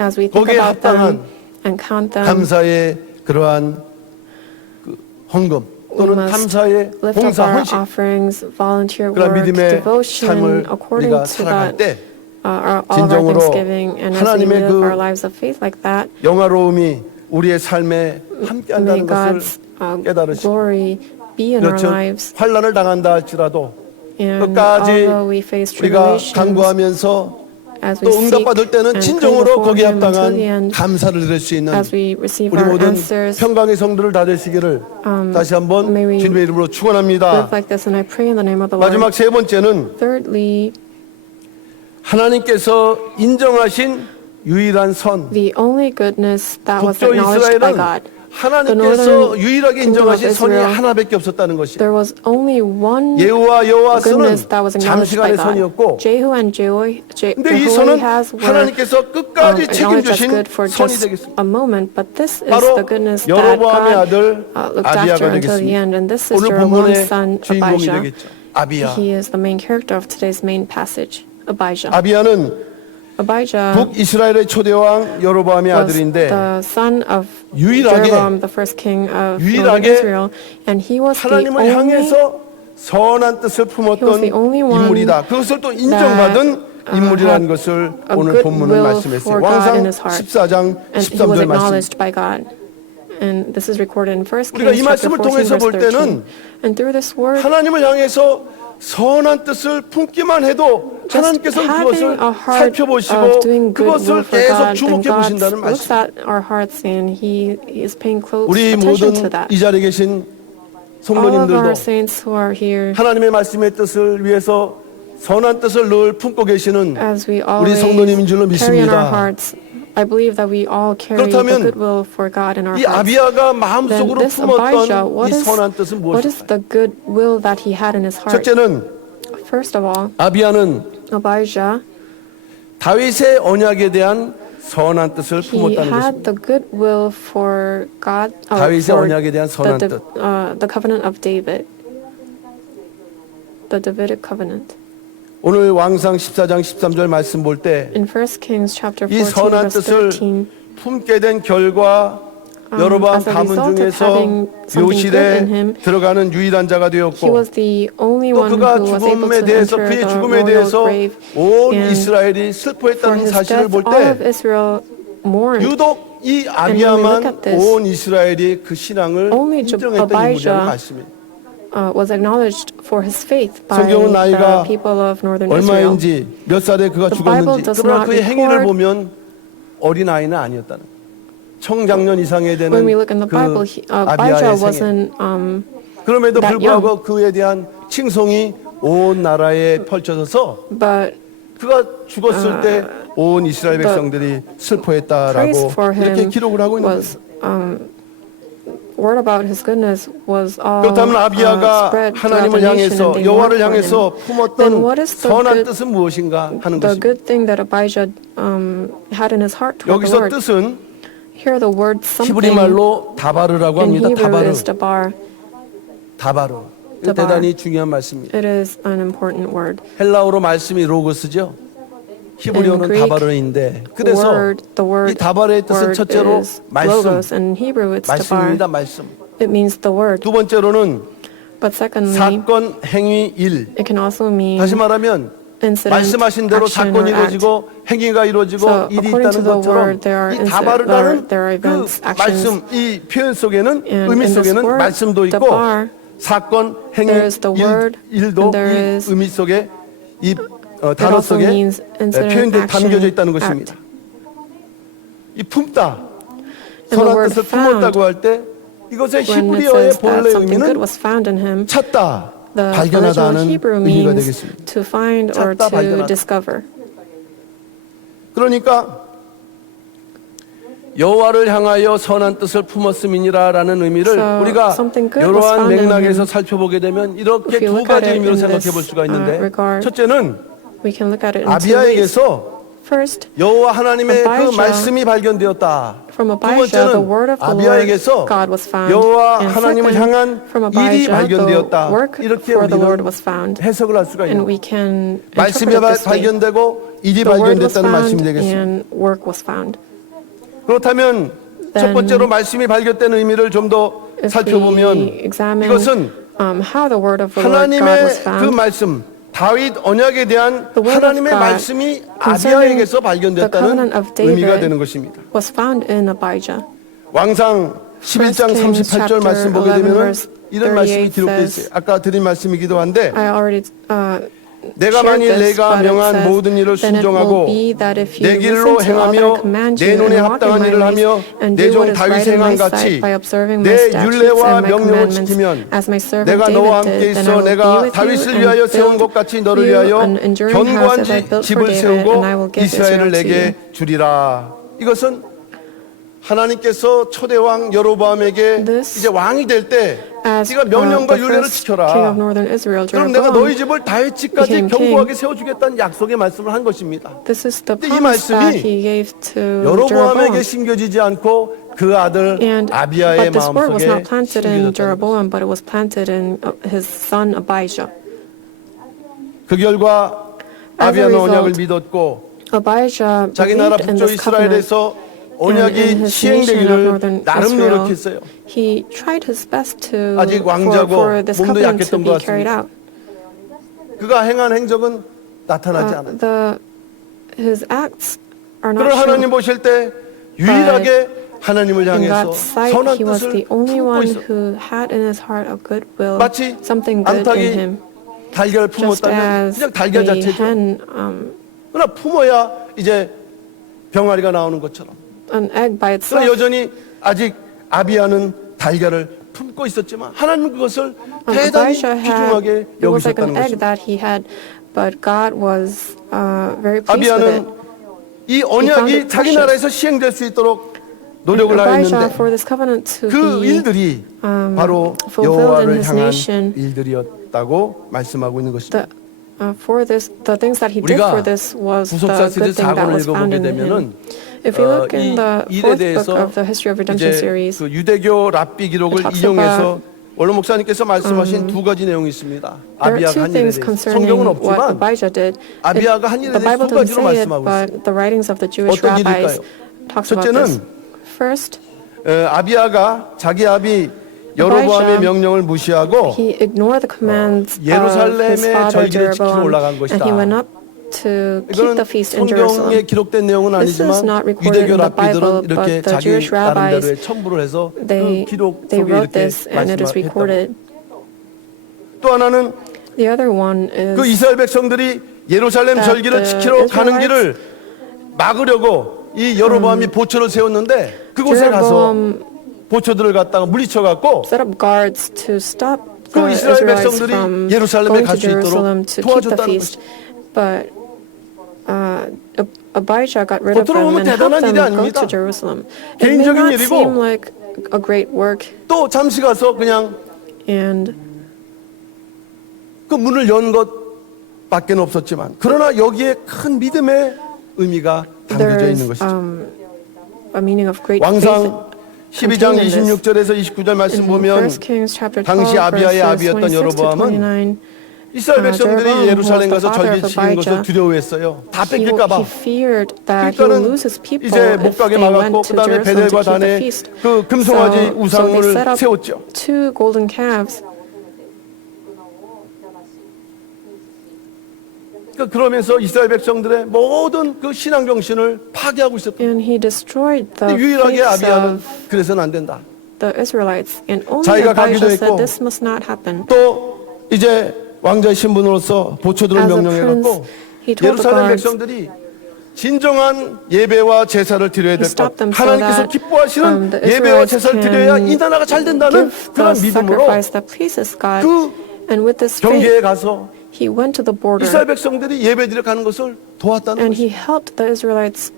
as we think 거기에 about 합당한 them and count them, 감사의 그러한 그 헌금 we 또는 must 감사의 lift up 봉사 our 헌신 offerings, volunteer 그런 work, 믿음의 devotion, 삶을 according 우리가 to 살아갈 that, 때 all of our 진정으로 thanksgiving, and as we 하나님의 live 그 our lives of faith like that, 영화로움이 우리의 삶에 may 함께한다는 God's 것을 깨달으시고 glory be in our 그렇죠. lives. 환란을 당한다 할지라도 And 끝까지 although we face 우리가 tribulations, 간구하면서 as 또 we seek 응답받을 때는 and pray 진정으로 before 거기에 Him until the 합당한 end, 감사를 드릴 수 있는 as we receive 우리 our 모든 answers, 평강의 성도를 다 되시기를 다시 한번 may we 주님의 이름으로 live 축원합니다. like this, and I pray in the name of the 마지막 Lord. 세 번째는 Thirdly, 하나님께서 인정하신 유일한 선 the only goodness that was 북조 acknowledged by 이스라엘은 God. 하나님께서 northern 유일하게 kingdom of 인정하신 선이 Israel, 하나밖에 없었다는 것이 There was only one 예후와 여호와스는 goodness that was acknowledged by 잠시간의 God. 선이었고 Jehu and 근데 이 선은 Jehoahaz were 하나님께서 끝까지 acknowledged as 책임주신 good for 선이 just 되겠습니다. a moment, but this is 바로 the goodness that 여로보암의 God 아들 looked 아비야가 after until the 되겠습니다. end, and this is 오늘 Jeroboam's 본문의 son 주인공이 Abijah. 되겠죠. 아비야. He is the main character of today's main passage, Abijah. 아비야는 Abijah 북이스라엘의 초대왕 여로보암의 was 아들인데 the son of 유일하게 Jeroboam, the first king of northern 유일하게 Israel, and he was the 하나님을 only 향해서 선한 뜻을 He was 품었던 the only one 인물이다. 그것을 또 인정받은 인물이라는 had 것을 a 오늘 good 본문은 will 말씀했어요. for God 왕상 in his heart. 14장 and he was 13절 말씀. acknowledged by God. And this is recorded in 1 우리가 이 Kings chapter 말씀을 14, 통해서 verse 볼 13. 때는 And through this word, 하나님을 향해서 선한 뜻을 품기만 해도 just 하나님께서는 그것을 having a heart 살펴보시고 of doing good 그것을 will for 계속 God, then 주목해 God 보신다는 looks 말씀. at our hearts and He is paying close 우리 attention to 모든 that. 이 자리에 계신 All of 성도님들도 our saints who are here, 하나님의 말씀의 뜻을 위해서 선한 뜻을 늘 품고 계시는 as we 우리 always 성도님인 줄로 carry in our 믿습니다. hearts, I believe that we all carry the 그렇다면 goodwill for God in our 이 hearts. 아비야가 Then 마음속으로 this Abijah, 품었던 이 선한 뜻은 what is 무엇일까요? the good will that he had in his heart? 첫째는 First of all, 아비야는 Abijah 다윗의 언약에 대한 선한 뜻을 He 품었다는 had 것입니다. the goodwill for God, 다윗의 for 언약에 대한 선한 뜻. the covenant of David, the Davidic covenant. 오늘 왕상 14장 13절 말씀 볼 때 이 In 1 Kings chapter 14 선한 verse 뜻을 13, 품게 된 결과 여로보암 as a 가문 result of 중에서 having something good in 묘실에 him, 들어가는 유일한 자가 he 되었고 was the only 또 one 그가 who was able 죽음에 to 대해서 enter 그의 the 죽음에 royal 대해서 grave. 온 And 이스라엘이 for 슬퍼했다는 his 사실을 death, 볼 all of 때 Israel mourned. 유독 이 look 아비야만 at this, 온 이스라엘이 그 신앙을 only 인정했던 Abijah 인물이라는 말씀입니다. Was acknowledged for his faith by 성경은 나이가 the people of northern Israel. 얼마인지 몇 살에 그가 The Bible 죽었는지 does 그러나 not 그의 행위를 record- 보면 어린아이는 아니었다는 거예요. 청장년 이상에 되는 When we look in the 그 Bible, 아비야의 Abijah 생애 wasn't 그럼에도 that 불구하고 그에 대한 칭송이 온 나라에 펼쳐져서 but 그가 죽었을 때 온 이스라엘 the 백성들이 praise 슬퍼했다라고 for 이렇게 him 기록을 하고 있는 거예요. was word about his goodness was all 그렇다면 아비야가 spread throughout 하나님을 the nation, 향해서 and they 여호와를 mourned for 향해서 him. 품었던 Then what is the 선한 good- 뜻은 무엇인가 하는 The 것입니다. good thing that Abijah had in his heart toward the 여기서 Lord. 뜻은 Here the word 히브리 something 말로 다바르라고 in 합니다. Hebrew 다바르. is dabar. 다바르. 이거 다바르. 대단히 중요한 말씀입니다. It is an important word. 헬라어로 말씀이 로고스죠. 히브리어는 In Greek 다바르인데 그래서 the word 이 다바르의 뜻은 word 첫째로 is 말씀, logos. In Hebrew it's 말씀입니다. dabar. 말씀. It means the word. 두 번째로는 But secondly, 사건, 행위, 일. it can also mean 다시 말하면 incident, 말씀하신 대로 action, 사건이 or act. 이루어지고 행위가 이루어지고 So, 일이 according 있다는 to the 것처럼 word, there are 이 다바르라는 there are 그 events, actions. 말씀, 이 표현 속에는 And 의미 in this 속에는 word, 말씀도 있고 dabar, 사건, 행위, there is the word, 일도 and there 이 is- 의미 속에 이 It 단어 also 속에 means incident, 표현돼 action, 담겨져 있다는 act. 것입니다. 이 품다, And the 선한 word 뜻을 found, 품었다고 할 때 이것의 when it 히브리어의 says that 본래 something good 의미는 was found in him, 찾다, the original 발견하다는 Hebrew 의미가 means 되겠습니다. to find or 찾다, to 발견하다. discover. 그러니까 여호와를 향하여 선한 뜻을 품었음이니라라는 의미를 So, 우리가 something good was 이러한 found in 맥락에서 him. 살펴보게 되면 이렇게 If you 두 look at 가지 it 의미로 in 생각해 this, 볼 수가 있는데 regard, 첫째는 We can look at it in two ways. 아비야에게서 First, 여호와 하나님의 그 Abijah, 말씀이 발견되었다. from 두 Abijah, the 번째는 word of the Lord, 아비야에게서 God was found. 여호와 And 하나님을 second, 향한 from 일이 Abijah, the 발견되었다. work 이렇게 for the Lord 우리는 was found. 해석을 할 수가 있는 And we 거예요. can 말씀이 interpret it this way. 발견되고 일이 The word was 발견됐다는 말씀이 found 되겠습니다. and work was found. 그렇다면 첫 Then 번째로 말씀이 발견된 의미를 좀 더 If 살펴보면 we examine 이것은 how the word of the Lord God 하나님의 was 그 found, 말씀 다윗 언약에 대한 The word of 하나님의 God 말씀이 concerning 아비야에게서 the 발견됐다는 covenant of David 의미가 되는 것입니다. was found in Abijah. 왕상 11장 1 Kings 38절 말씀 보게 11 되면 verse 이런 말씀이 38 기록되어 있어요. 아까 드린 말씀이기도 한데 I already 내가 shared 만일 this, 내가 but it 명한 says, 모든 일을 then it will 순종하고 be that if you 내 길로 listen to all that I 행하며 command 내 you 눈에 and walk in 합당한 my 일을 ways 하며 and 내 do 종 what is 다윗 right in 행한 my 같이 sight by observing my 내 statutes 율례와 and my 명령을 commandments 지키면 as my servant 내가 너와 David 함께 did, then I 있어 will be 내가 with you 다윗을 and 위하여 세운 것 build 같이 너를 you 위하여 an enduring 견고한 house as I built for 집을 David, 세우고 and I will give 이스라엘을 Israel to 내게 you. 주리라. 이것은 하나님께서 초대왕 여로보암에게 This, 이제 왕이 될 때 As 네가 명령과 the 율례를 first king of 지켜라. northern Israel, 그럼 내가 너희 Jeroboam, 집을 다윗 집까지 became king. 견고하게 세워주겠다는 약속의 말씀을 한 것입니다. this is the 근데 이 promise that 말씀이 he gave to 여로보암에게 Jeroboam. 심겨지지 않고 그 아들 And 아비야의 but this word was 마음속에 not planted in 심겨졌다는 것입니다. Jeroboam, but it was planted in his son Abijah. 그 결과 As a 아비야는 result, 언약을 믿었고 Abijah 자기 나라 believed in 북쪽 this covenant, 이스라엘에서 and in 언약이 his nation of 시행되기를 northern 나름 Israel, 노력했어요. he tried his best to 아직 왕자고 for this 몸도 covenant to 약했던 be 것 carried 같습니다. out. 그가 행한 행적은 나타나지 않아요. His acts are 그를 not 하나님 shown. 보실 때 유일하게 하나님을 In 향해서 God's sight, 선한 he was 뜻을 the only 품고 one 있어. who had in his heart a good will, 마치 something good in him. 암탉이 달걀을 Just 품었다면 as 그냥 달걀 a 자체죠. hen, 그러나 품어야 이제 병아리가 나오는 것처럼. an egg by 그러나 itself. 여전히 아직 아비야는 달걀을 품고 있었지만 하나님 그것을 대단히 Abijah 귀중하게 it was like 여기셨다는 an egg 것입니다. that he had, but God was very pleased with it. 아비야는 이 found 언약이 it 자기 precious. 나라에서 시행될 수 있도록 노력을 Abijah 하였는데 for this covenant to 그 be 일들이 바로 fulfilled in 여호와를 his 향한 nation. 일들이었다고 말씀하고 있는 것입니다. for this, the things that he did 우리가 for this was the 구속사 시대 good thing that 4권을 was found 읽어보게 in 되면은 him. If you look in the 이 일에 fourth book 대해서 of the History of Redemption 이제 series, 그 유대교 랍비 기록을 it talks 인용해서 원로 목사님께서 말씀하신 두 가지 내용이 있습니다. there are 아비아가 two 한 일에 things 대해서 concerning 성경은 what 없지만 Abijah did. 아비아가 한 일에 The 대해서 Bible 두 doesn't 가지로 say it, 말씀하고 but 있습니다. the writings of the Jewish 어떤 rabbis 일일까요? talks about 첫째는 this. First, 아비아가 자기 아비 여로보암의 명령을 무시하고 he ignored the commands of his 예루살렘의 father 절기를 지키러 Jeroboam, 올라간 and 것이다. he went up to keep 이거는 the feast in 성경에 Jerusalem. 기록된 내용은 This is 아니지만 not recorded 유대교 in the Bible, 랍비들은 이렇게 but the 자기 Jewish rabbis, 나름대로의 첨부를 해서 그 they 기록 속에 wrote 이렇게 this, and it is 말씀했다. recorded. 또 하나는 The other one 그 is 이스라엘 백성들이 예루살렘 that 절기를 the 지키러 가는 Israelites- 길을 막으려고 이 여로보암이 보초를 세웠는데 그곳에 가서 Jeroboam 보초들을 갖다가 물리쳐 갖고 set up guards to stop 그 the 이스라엘 Israelites 백성들이 from 예루살렘에 going 갈 to 수 있도록 Jerusalem to keep the 도와줬다는 feast. But Abijah got rid of 겉으로 them 보면 and helped 대단한 them 일이 go 아닙니다. to Jerusalem. It may 개인적인 not 일이고 seem like a great work, 또 잠시 가서 그냥 and 그 문을 연 것밖에 없었지만 그러나 여기에 큰 믿음의 의미가 담겨져 there's 있는 것이죠. a meaning of great faith. 왕상 12장 contained in this. 26절에서 29절 말씀 In 보면 1 Kings chapter 12, 당시 아비아의 verses 아비였던 26 to 여로보암은 29, 이스라엘 백성들이 Jeroboam 예루살렘 was the 가서 father 절기 of 지키는 것을 Abijah. 두려워했어요. 다 he 뺏길까 봐. feared that he would 그러니까는 lose his people 이제 못 if 가게 they 막았고 went to 그다음에 Jerusalem 베델과 to keep the 단에 feast. 그 금송아지 So they 우상을 set up 세웠죠. 2 golden calves. 그러면서 이스라엘 백성들의 모든 그 신앙 정신을 파괴하고 있었던. And he destroyed the 근데 유일하게 faiths 아비아는 of 그래서는 안 된다. the Israelites. And only 자기가 가기도 Abijah 했고, said this must not happen. 또 이제 왕자의 신분으로서 보초들을 As a 명령해갖고 prince, he told the 예루살렘 guards, 백성들이 진정한 예배와 제사를 드려야 he 될 것. stopped them so 하나님께서 that 기뻐하시는 the 예배와 Israelites 제사를 드려야 이 can 나라가 잘 된다는 give 그런 the 믿음으로 sacrifice that pleases God. 그 And with this 경계에 faith, 가서 he went to the border 이스라엘 백성들이 예배드려 가는 것을 도왔다는 and 것이죠. he helped the Israelites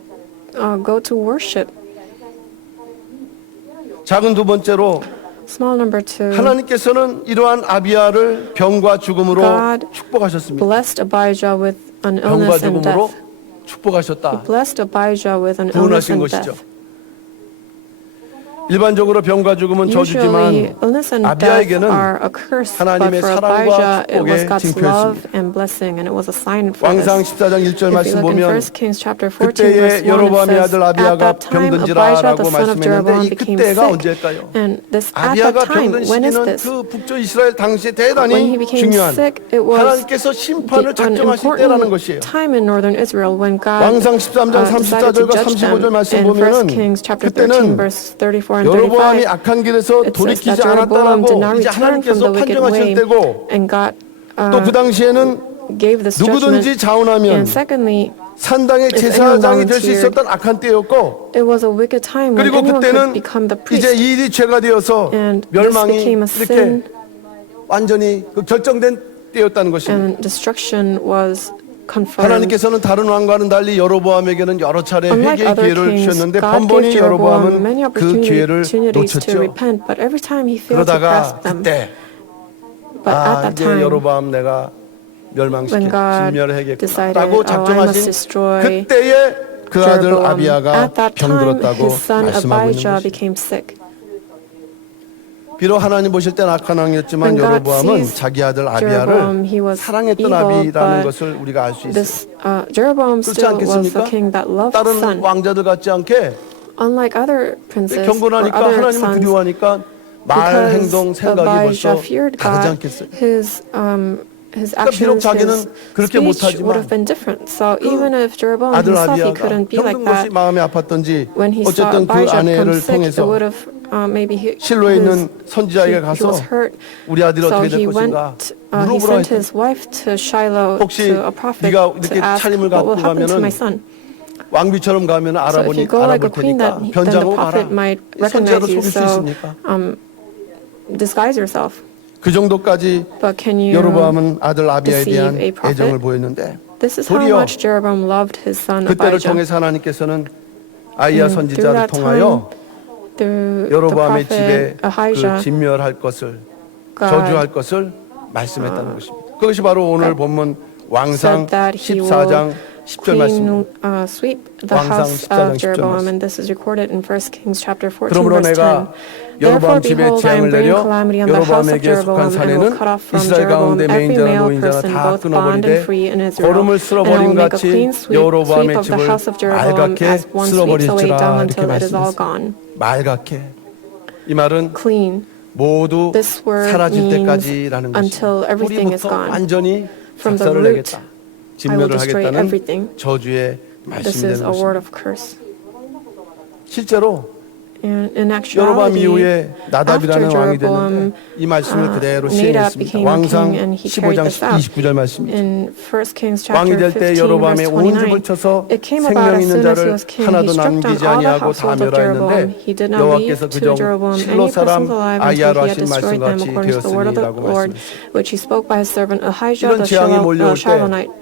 go to worship. 작은 두 번째로 Small number 2. 하나님께서는 이러한 아비아를 병과 죽음으로 God 축복하셨습니다. blessed Abijah with an 병과 illness and 죽음으로 death. 축복하셨다. Blessed Abijah with an illness 구원하신 and 것이죠. death. 일반적으로 병과 죽음은 Usually, 저주지만 illness and death 아비아에게는 are a curse, but 하나님의 for 사랑과 Abijah, it was 축복의 God's 징표였습니다. love and blessing, and it was a sign for 왕상 this. 14장 1절 If you 말씀 look in 보면 1 Kings chapter 14, 그때에 verse 1, it 여로보암의 says, 아들 At 아비아가 that time, Abijah, 병든지라라고 the son of 말씀했는데 Jeroboam, 이 became 그때가 sick. 언제일까요? And this at 아비아가 that time, 병든 when is 시기는 this? 그 북쪽 이스라엘 당시에 When he 대단히 became 중요한 sick, it was 하나님께서 심판을 an 작정하실 때라는 것이에요. important time in northern Israel when God 왕상 13장 decided to 34절과 judge them. 35절 말씀 In 1 보면은 Kings chapter 13, 그때는 verse 34 and 여로보암이 35, 악한 길에서 it says 돌이키지 that Jeroboam did not 않았다라고 이제 return from 하나님께서 the wicked 판정하실 way, 때고 and God 또 그 당시에는 gave this 누구든지 judgment. 자원하면 And secondly, 산당의 if 제사장이 anyone 될 수 volunteered, 있었던 악한 때였고 it was a wicked time when 그리고 anyone 그때는 could become the 이제 priest, 이 일이 죄가 되어서 and this 멸망이 became a 이렇게 sin, 완전히 그 결정된 때였다는 것입니다. and destruction was confirmed. 하나님께서는 다른 왕과는 달리 여로보암에게는 여러 차례 Unlike 회개의 other 기회를 kings, 주셨는데 God 번번이 gave Jeroboam 여로보암은 many 그 기회를 opportunities to 놓쳤죠. repent, but every time he failed to 그러다가 grasp them. 그때 But at that 이제 time, 여로보암 내가 when 멸망시켜 God 진멸해야겠구나라고 decided, I must 작정하신 destroy 그때에 그 아들 Jeroboam, 아비아가 at that time, 병들었다고 his son 말씀하고 있는 Abijah 것입니다. became sick. 비록 하나님 보실 땐 악한 왕이었지만 When God 여로보암은 sees 자기 아들 Jeroboam, 아비아를 he was 사랑했던 evil, 아비라는 but 것을 우리가 알 수 있어요. This Jeroboam 그렇지 still was 않겠습니까? the king that loved his 다른 son. 왕자들 같지 않게 Unlike other princes or 경건하니까 other 하나님을 sons, 두려워하니까 말, because 행동, 생각이 Abijah 벌써 feared 다르지 God, 않겠어요? his 그러니까 비록 actions, 자기는 his 그렇게 speech would 못하지만 have been different. So even if Jeroboam 아들 himself, he 아비아가 couldn't be like 병든 것이 that. 마음에 아팠던지 When he saw 어쨌든 그 Abijah become 아내를 sick, it would 통해서 have maybe 실로에 있는 선지자에게 he 가서 was hurt. 우리 아들이 So 어떻게 될 he went. 것인가 He 물어보라 sent his 했다. wife to Shiloh 혹시 to a prophet 네가 to 이렇게 ask 차림을 what will 갖고 happen to 가면은 my son. 왕비처럼 가면 So if you go like a 알아볼 queen, 테니까 then the 변장하고 가라. prophet might 선지자로 recognize you. 속일 수 So 있습니까? disguise yourself. 그 정도까지 But can you? 여로보암은 아들 아비아에 대한 deceive a prophet? 애정을 보였는데 This is how 도리어 much Jeroboam loved his son 그때를 Abijah. 통해서 하나님께서는 아이야 Through 선지자를 that 통하여 time, through the 여로보암의 집에 prophet 그 Ahijah, 진멸할 것을 God 저주할 것을 말씀했다는 것입니다. 그것이 바로 오늘 본문 왕상 said that he 14장 will 10절 말씀. sweep the 왕상 house 14장 of 10절 Jeroboam, 말씀. and this is recorded in 1 Kings chapter 14, 그러므로 verse 10. 내가 Therefore, 여로보암 집에 behold, I 재앙을 am bringing 내려 calamity on the house of 여로보암에게 속한 Jeroboam, and will 사내는 cut off from 이스라엘 Jeroboam 가운데 every 매인자나 male 노인자나 person, 다 both bond and 끊어버리되 free in Israel. 거름을 And I will 쓸어버린 make a 같이 clean sweep 여로보암의 of the 집을 house of Jeroboam 말갛게 as one sweeps away 쓸어버릴지라 dung 이렇게 until it is all 말씀했습니다. gone. 말갛게. 이 말은 Clean. 모두 This word 사라질 means 때까지라는 until 것입니다. everything is 뿌리부터 gone. 완전히 From the 작살을 root, 내겠다. I will 진멸을 destroy 하겠다는 everything. 저주의 This 말씀이 is 되는 a word 것입니다. of curse. 실제로 And in 여로보암 actuality, 이후에 나답이라는 after 왕이 Jeroboam, 됐는데 이 말씀을 그대로 Nadab 시행했습니다. became a 왕상 king and he carried 15장 this out. 29절 말씀입니다. In 1 Kings 왕이 chapter 될 때 15, 여로보암의 verse 온 집을 29, 쳐서 it came about 생명 as 있는 soon as he 자를 was king, he 하나도 struck down 남기지 all the 아니하고 다 household of Jeroboam. 멸하였는데 He did not leave 여호와께서 to 그저 Jeroboam 실로 any 사람 persons alive until 아이야로 he had 하신 destroyed them 말씀같이 according to the word of the 되었으니라고 Lord, 말씀했습니다. which he spoke by his servant Ahijah 이런 the 재앙이 몰려올 때 Shilonite.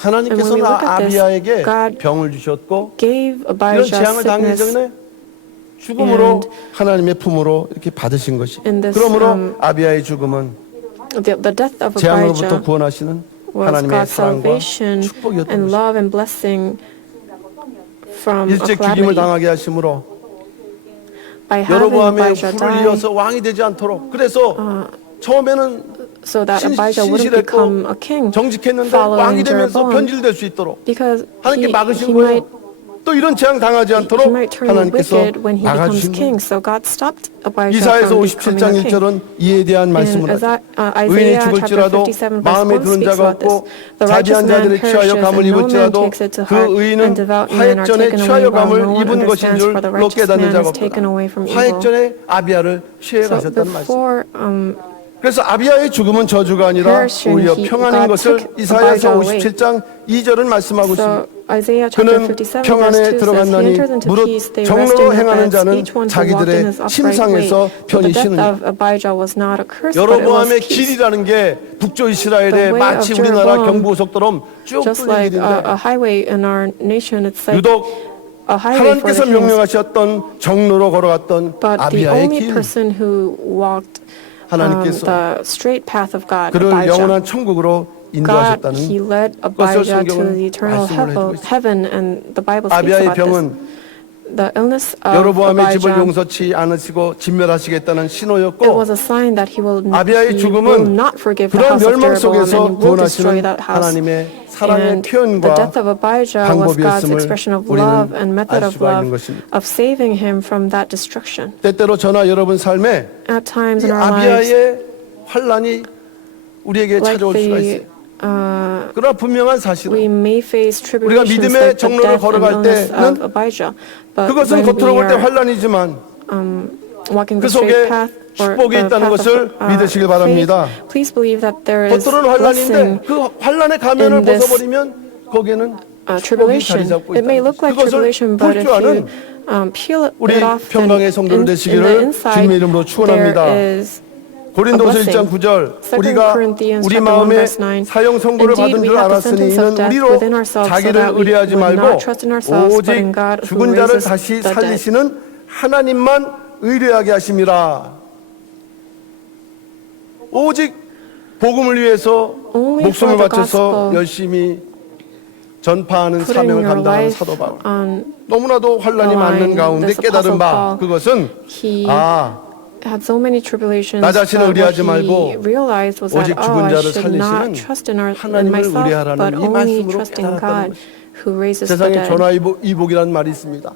하나님께서는 And when we look at this, 아비야에게 God 병을 주셨고 Gave 이런 Abijah 재앙을 당하기 sickness. 전에 죽음으로 And 하나님의 품으로 이렇게 받으신 것이. in this, 그러므로 아비야의 죽음은 The death of 재앙으로부터 Abijah 구원하시는 was 하나님의 God's 사랑과 salvation 축복이었던 and 것입니다. love and blessing from a 일찍 죽임을 calamity. 당하게 하심으로 By having 여로보암의 Abijah 후를 die, 이어서 왕이 되지 않도록. 그래서 처음에는 so that Abijah wouldn't become a king, 정직했는데 왕이 following 되면서 Jeroboam, 변질될 수 있도록 because 하나님께 he 막으신 might 거예요. 또 이런 재앙 당하지 않도록 turn 하나님께서 wicked when he becomes 막아주신 거예요. king. So God stopped Abijah 이사야서 from 57장 becoming a king. 1절은 이에 대한 말씀을 In 하죠. 의인이 Isaiah chapter 죽을지라도 57 verse 마음에 1 드는 speaks 자가 about this. 없고 The 자비한 righteous man 자들이 취하여 perishes 감을 and no man 입을지라도 takes it to 그 heart, 의인은 and devout men are 화액전에 taken away 취하여 while 감을 no one 입은 것인 understands, 줄 for the 로 righteous 깨닫는 man 자가 is taken away 없다. from evil. 화액전에 아비야를 취해 So 가셨다는 말씀. before 그래서 아비야의 죽음은 저주가 아니라 perishing, 오히려 God 평안인 것을 took 이사야서 Abijah away. 57장 2절은 말씀하고 있습니다. So Isaiah chapter 그는 57 평안에 verse 2 says, He 들어갔나니 enters into 무릇 peace, they rest 정로로 in their 행하는 beds, 자는 each one who walked in 자기들의 his upright way. 심상에서 So the 편히 death 쉬느니라. of Abijah was not a curse, but it was 여로보암의 peace. 길이라는 게 북조 이스라엘의 The way 마치 of 우리나라 Jeroboam, 경부고속도처럼 쭉 Just 뚫린 like a 길인데 highway in our nation, it's like 유독 a highway for 하나님께서 the kings. 명령하셨던 정로로 걸어갔던 But the 아비야의 only 길, person who walked 하나님께서 the straight path of God, 그를 Abijah, 영원한 천국으로 God, 인도하셨다는 He led 것을 Abijah to 성경은 the eternal 말씀을 해주고 있습니다. heaven, and the Bible speaks 아비야의 about this. 병은 The illness of 여로보암의 집을 Abijah, 용서치 않으시고 진멸하시겠다는 it 신호였고 was a sign that he will 아비야의 not 죽음은 forgive the 그런 house of 멸망 Jeroboam, 속에서 and he will destroy 구원하시는 that house. 하나님의 사랑의 And the death 표현과 of Abijah was God's 방법이었음을 expression of 우리는 love and method 알 of 수가 있는 love 것입니다. of saving him from that destruction. 때때로 저나 여러분 삶에 At times 이 in our lives, 아비야의 환란이 우리에게 like 찾아올 수가 있어요. 그러나 분명한 사실은 we may face 우리가 tribulations 믿음의 like the 정로를 death and 걸어갈 illness 때는 of Abijah. But 그것은 when 겉으로 we 볼 때 are 환란이지만 walking 그 the straight 속에 path or 축복이 the 있다는 path 것을 of 믿으시길 바랍니다. faith, please believe that there is 겉으로는 환란인데 blessing 그 환란의 가면을 in this, 벗어버리면 거기에는 축복이 자리 tribulation. 잡고 It may 있다. look like 그것을 tribulation, but 볼 if 줄 아는 you peel 우리 it off, then 평강의 성도들 in the 되시기를 inside 주님의 이름으로 there 축원합니다. is 고린도서 a 1장 blessing. 9절 2 우리가 Corinthians 우리 chapter 1 마음에 verse 9. 사형 선고를 Indeed, 받은 we 줄 have the 알았으니 sentence 이는 of death 우리로 within ourselves, so 자기를 that we 의뢰하지 would 말고 not trust in ourselves, but 오직 in God who 죽은 자를 raises 다시 the dead. 살리시는 하나님만 의뢰하게 하심이라. 오직 복음을 위해서 Only 목숨을 for the 바쳐서 gospel, 열심히 전파하는 putting 사명을 your 감당하는 life 사도 바울. on 너무나도 환란이 the 많은 line, 가운데 this 깨달은 바 Apostle Paul, 그것은 he 아 had so many tribulations, 나 자신을 but what 의뢰하지 말고 he realized was that, 오직 I 죽은 자를 should not 살리시는 trust in 하나님을 myself, 의뢰하라는 but 이 only 말씀으로 trust in 깨달았다는 God 것입니다. who raises the 세상에 dead. 전화이복이라는 말이 있습니다.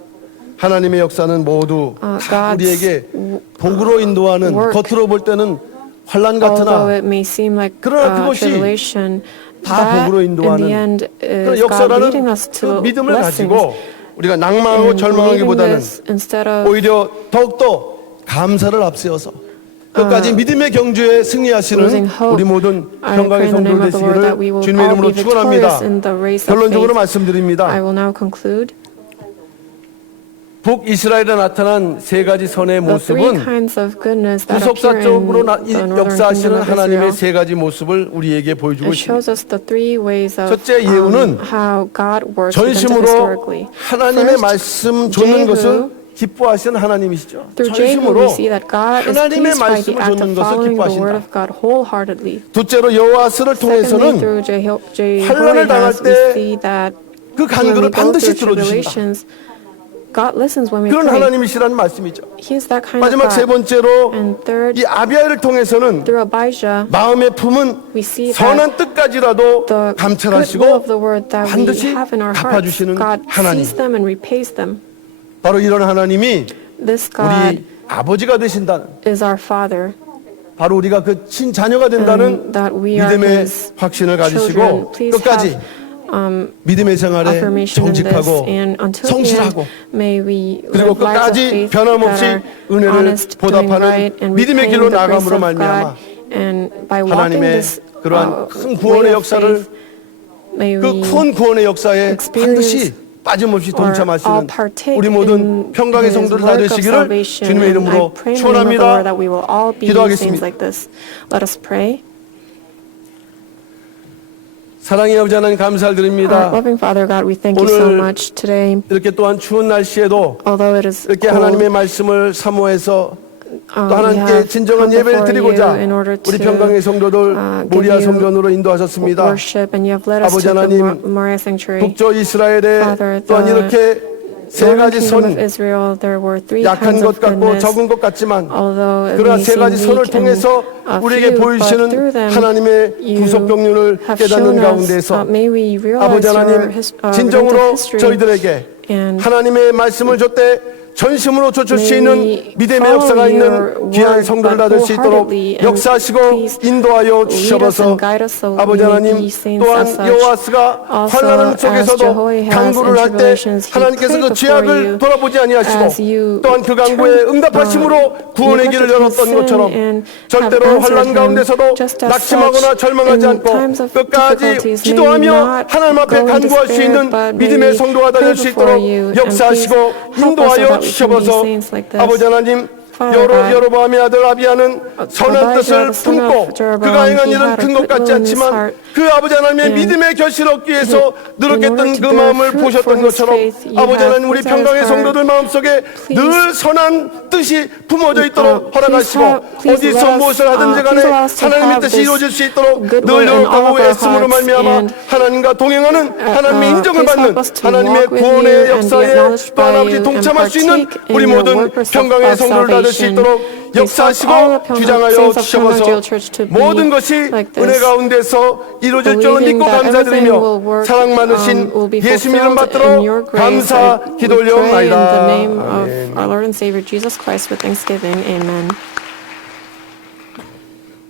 하나님의 역사는 모두 다 God's 우리에게 복으로 인도하는 work, 겉으로 볼 때는 환란 Although 같으나 it may seem like 그러나 그것이 tribulation, 다 that 복으로 in the 인도하는 end 그런 is God leading 역사라는 us 그 to 믿음을 blessings. 가지고 우리가 낭망하고 And believing 절망하기보다는 this instead of 오히려 더욱더 감사를 앞세워서 끝까지 믿음의 경주에 승리하시는 losing hope, 우리 모든 I 평강의 pray in the name 성도들 of the Lord that we 되시기를 will 주님의 all 이름으로 be 축원합니다. victorious in the race of 결론적으로 faith. 말씀드립니다. I will now conclude. 북이스라엘에 나타난 세 가지 선의 The three 모습은 kinds of goodness that appear 구속사적으로 in the northern 역사하시는 kingdom of 하나님의 Israel. 세 가지 모습을 우리에게 보여주고 It shows 있습니다. us the three ways of 첫째 예후는 how God works with them 전심으로 historically. 하나님의 First, 말씀 좇는 Jehu 것을 기뻐하시는 하나님이시죠. Through Jehu, 전심으로 we see that God is 하나님의 pleased by the 말씀을 act of 듣는 것을 following the word 기뻐하신다. of God wholeheartedly. 둘째로 여호와스를 Secondly, 통해서는 through 환난을 당할 Jehoahaz, we 때 see that 그 when we 간구를 go 반드시 through 들어주신다. tribulations, God listens when we 그런 pray. 하나님이시라는 말씀이죠. He is that kind of 마지막 세 God. 번째로 And third, 이 아비아를 통해서는 through Abijah, 마음의 품은 we see that 선한 뜻까지라도 the goodwill 감찰하시고 of the word that we 반드시 have in our hearts, 갚아주시는 God 하나님. sees them and repays them. 바로 이런 하나님이 This God 우리 아버지가 되신다는, is our Father, 바로 우리가 그 친자녀가 된다는 and that we are 믿음의 His 확신을 children. 가지시고 Please 끝까지 have 믿음의 생활에 affirmation in this, 정직하고 and until the end, 성실하고 may we 그리고 live lives of 끝까지 faith 변함없이 that are 은혜를 honest, doing 보답하는 right, and 믿음의 repaying 길로 the grace 나아감으로 of 말미암아 God. And by walking 하나님의 this 그러한 큰 way 구원의 of 역사를 faith, may 그 we 큰 구원의 역사에 experience 반드시 빠짐없이 or all 동참하시는 partake 우리 모든 in 평강의 His 성도들 다 work of 되시기를 salvation. 주님의 And I 이름으로 pray in the name of the Lord 축원합니다. that we will all be 기도하겠습니다. saints like this. Let us pray. 사랑의 아버지 하나님 감사를 Our 드립니다. loving Father God, we thank you so 오늘 much today. 이렇게 또한 추운 날씨에도 Although it is 이렇게 cold, 하나님의 말씀을 사모해서 또 we 하나님께 have 진정한 come 예배를 before 드리고자 you in order 우리 to 평강의 성도들 give 모리아 you 성전으로 인도하셨습니다. worship, and you have led us 아버지 to the 하나님, Moriah Sanctuary. 북저 이스라엘에 Father, 또한 the 이렇게 세 Northern 가지 Kingdom of 선, Israel, there were three 약한 kinds 것 of 같고 goodness. 적은 것 같지만 Although it 그러나 may 세 seem 가지 선을 weak and 통해서 우리에게 few, but 보이시는 through them 하나님의 you 구속 경륜을 have 깨닫는 shown us, 가운데서 may we realize 아버지 your 하나님 redemptive 진정으로 history, 저희들에게 and 하나님의 말씀을 줬대 전심으로 쫓을 수 있는 믿음의 역사가 있는 귀한 성도를 받을 수 있도록 역사하시고 인도하여 주셔서 아버지 하나님 또한 여호와스가 환난 속에서도 강구를 할 때 하나님께서 그 죄악을 돌아보지 아니하시고 또한 그 강구에 응답하심으로 구원의 길을 열었던 것처럼 절대로 환난 가운데서도 낙심하거나 절망하지 않고 끝까지 기도하며 하나님 앞에 간구할 수 있는 믿음의 성도가 될 수 있도록 역사하시고 인도하여 주셔서 아버지 하나님 여로보암의 아들 아비야는 선한 뜻을 품고 그가 행한 일은 큰 것 같지 않지만 그 아버지 하나님의 믿음의 결실을 얻기 위해서 노력했던 그 마음을 보셨던 것처럼 아버지 하나님 우리 평강의 성도들 마음속에 늘 선한 뜻이 품어져 있도록 허락하시고 어디서 무엇을 하든지 간에 하나님의 뜻이 이루어질 수 있도록 늘 노력하고 애씀으로 말미암아 하나님과 동행하는 하나님의 인정을 받는 하나님의 구원의 역사에 또 아버지 동참할 수 있는 우리 모든 평강의 성도를 다 될 수 있도록 역사하시고 주장하여 주셔서 모든 것이 은혜 가운데서 이루어질 줄로 믿고 감사드리며 사랑 많으신 예수 이름 받들어 감사 기도 올려옵나이다.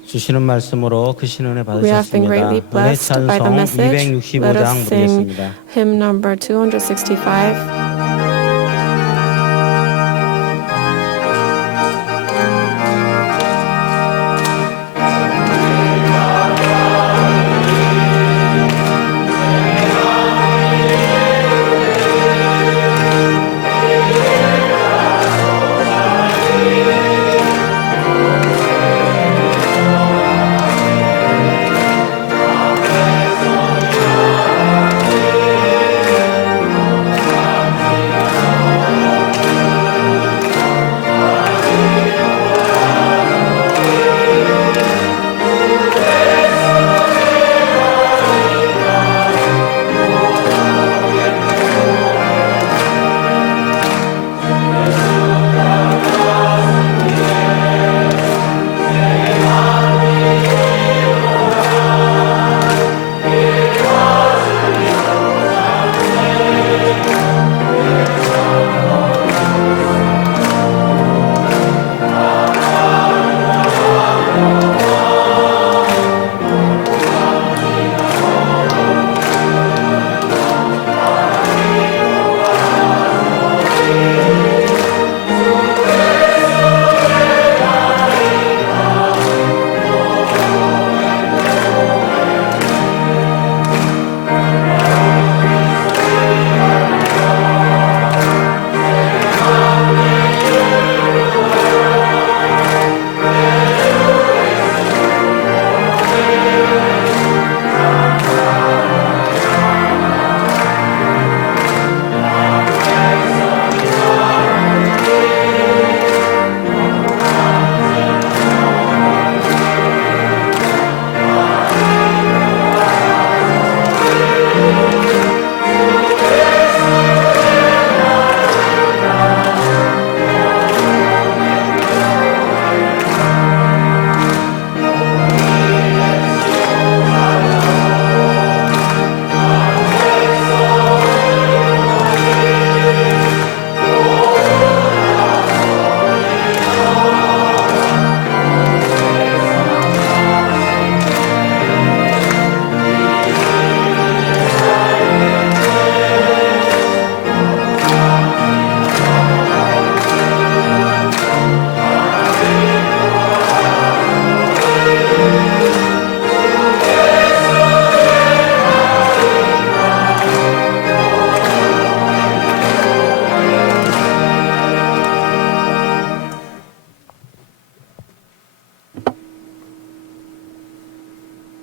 주시는 말씀으로 크신 은혜 We have been 받으셨습니다. greatly 은혜 blessed by the 찬송 message. Let 265장 us sing 부르겠습니다. hymn number 265.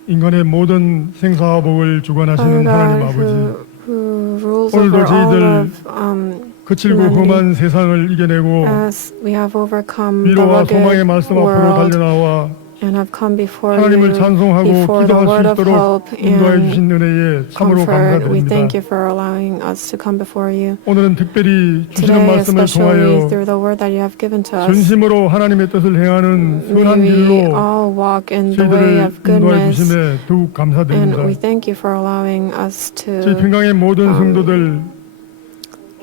인간의 모든 생사화복을 주관하시는 Father 하나님 God, 아버지, who rules 오늘도 over all 저희들 of 거칠고 humanity, 험한 세상을 이겨내고 as we have overcome the 위로와 rugged 소망의 말씀 앞으로 world 달려나와 and have come before 하나님을 you, 찬송하고 before the 기도할 word 수 of 있도록 hope 인도해 and 주신 은혜에 참으로 comfort. We 감사드립니다. thank you for allowing us to come before you 오늘은 특별히 주시는 today, 말씀을 especially 통하여 through the word that you have given to us. 전심으로 하나님의 뜻을 행하는 May 선한 we 길로 all walk in the way 저희들을 of 인도해 goodness, 주심에 더욱 감사드립니다. and we thank you for allowing us 저희 to 평강의 모든 성도들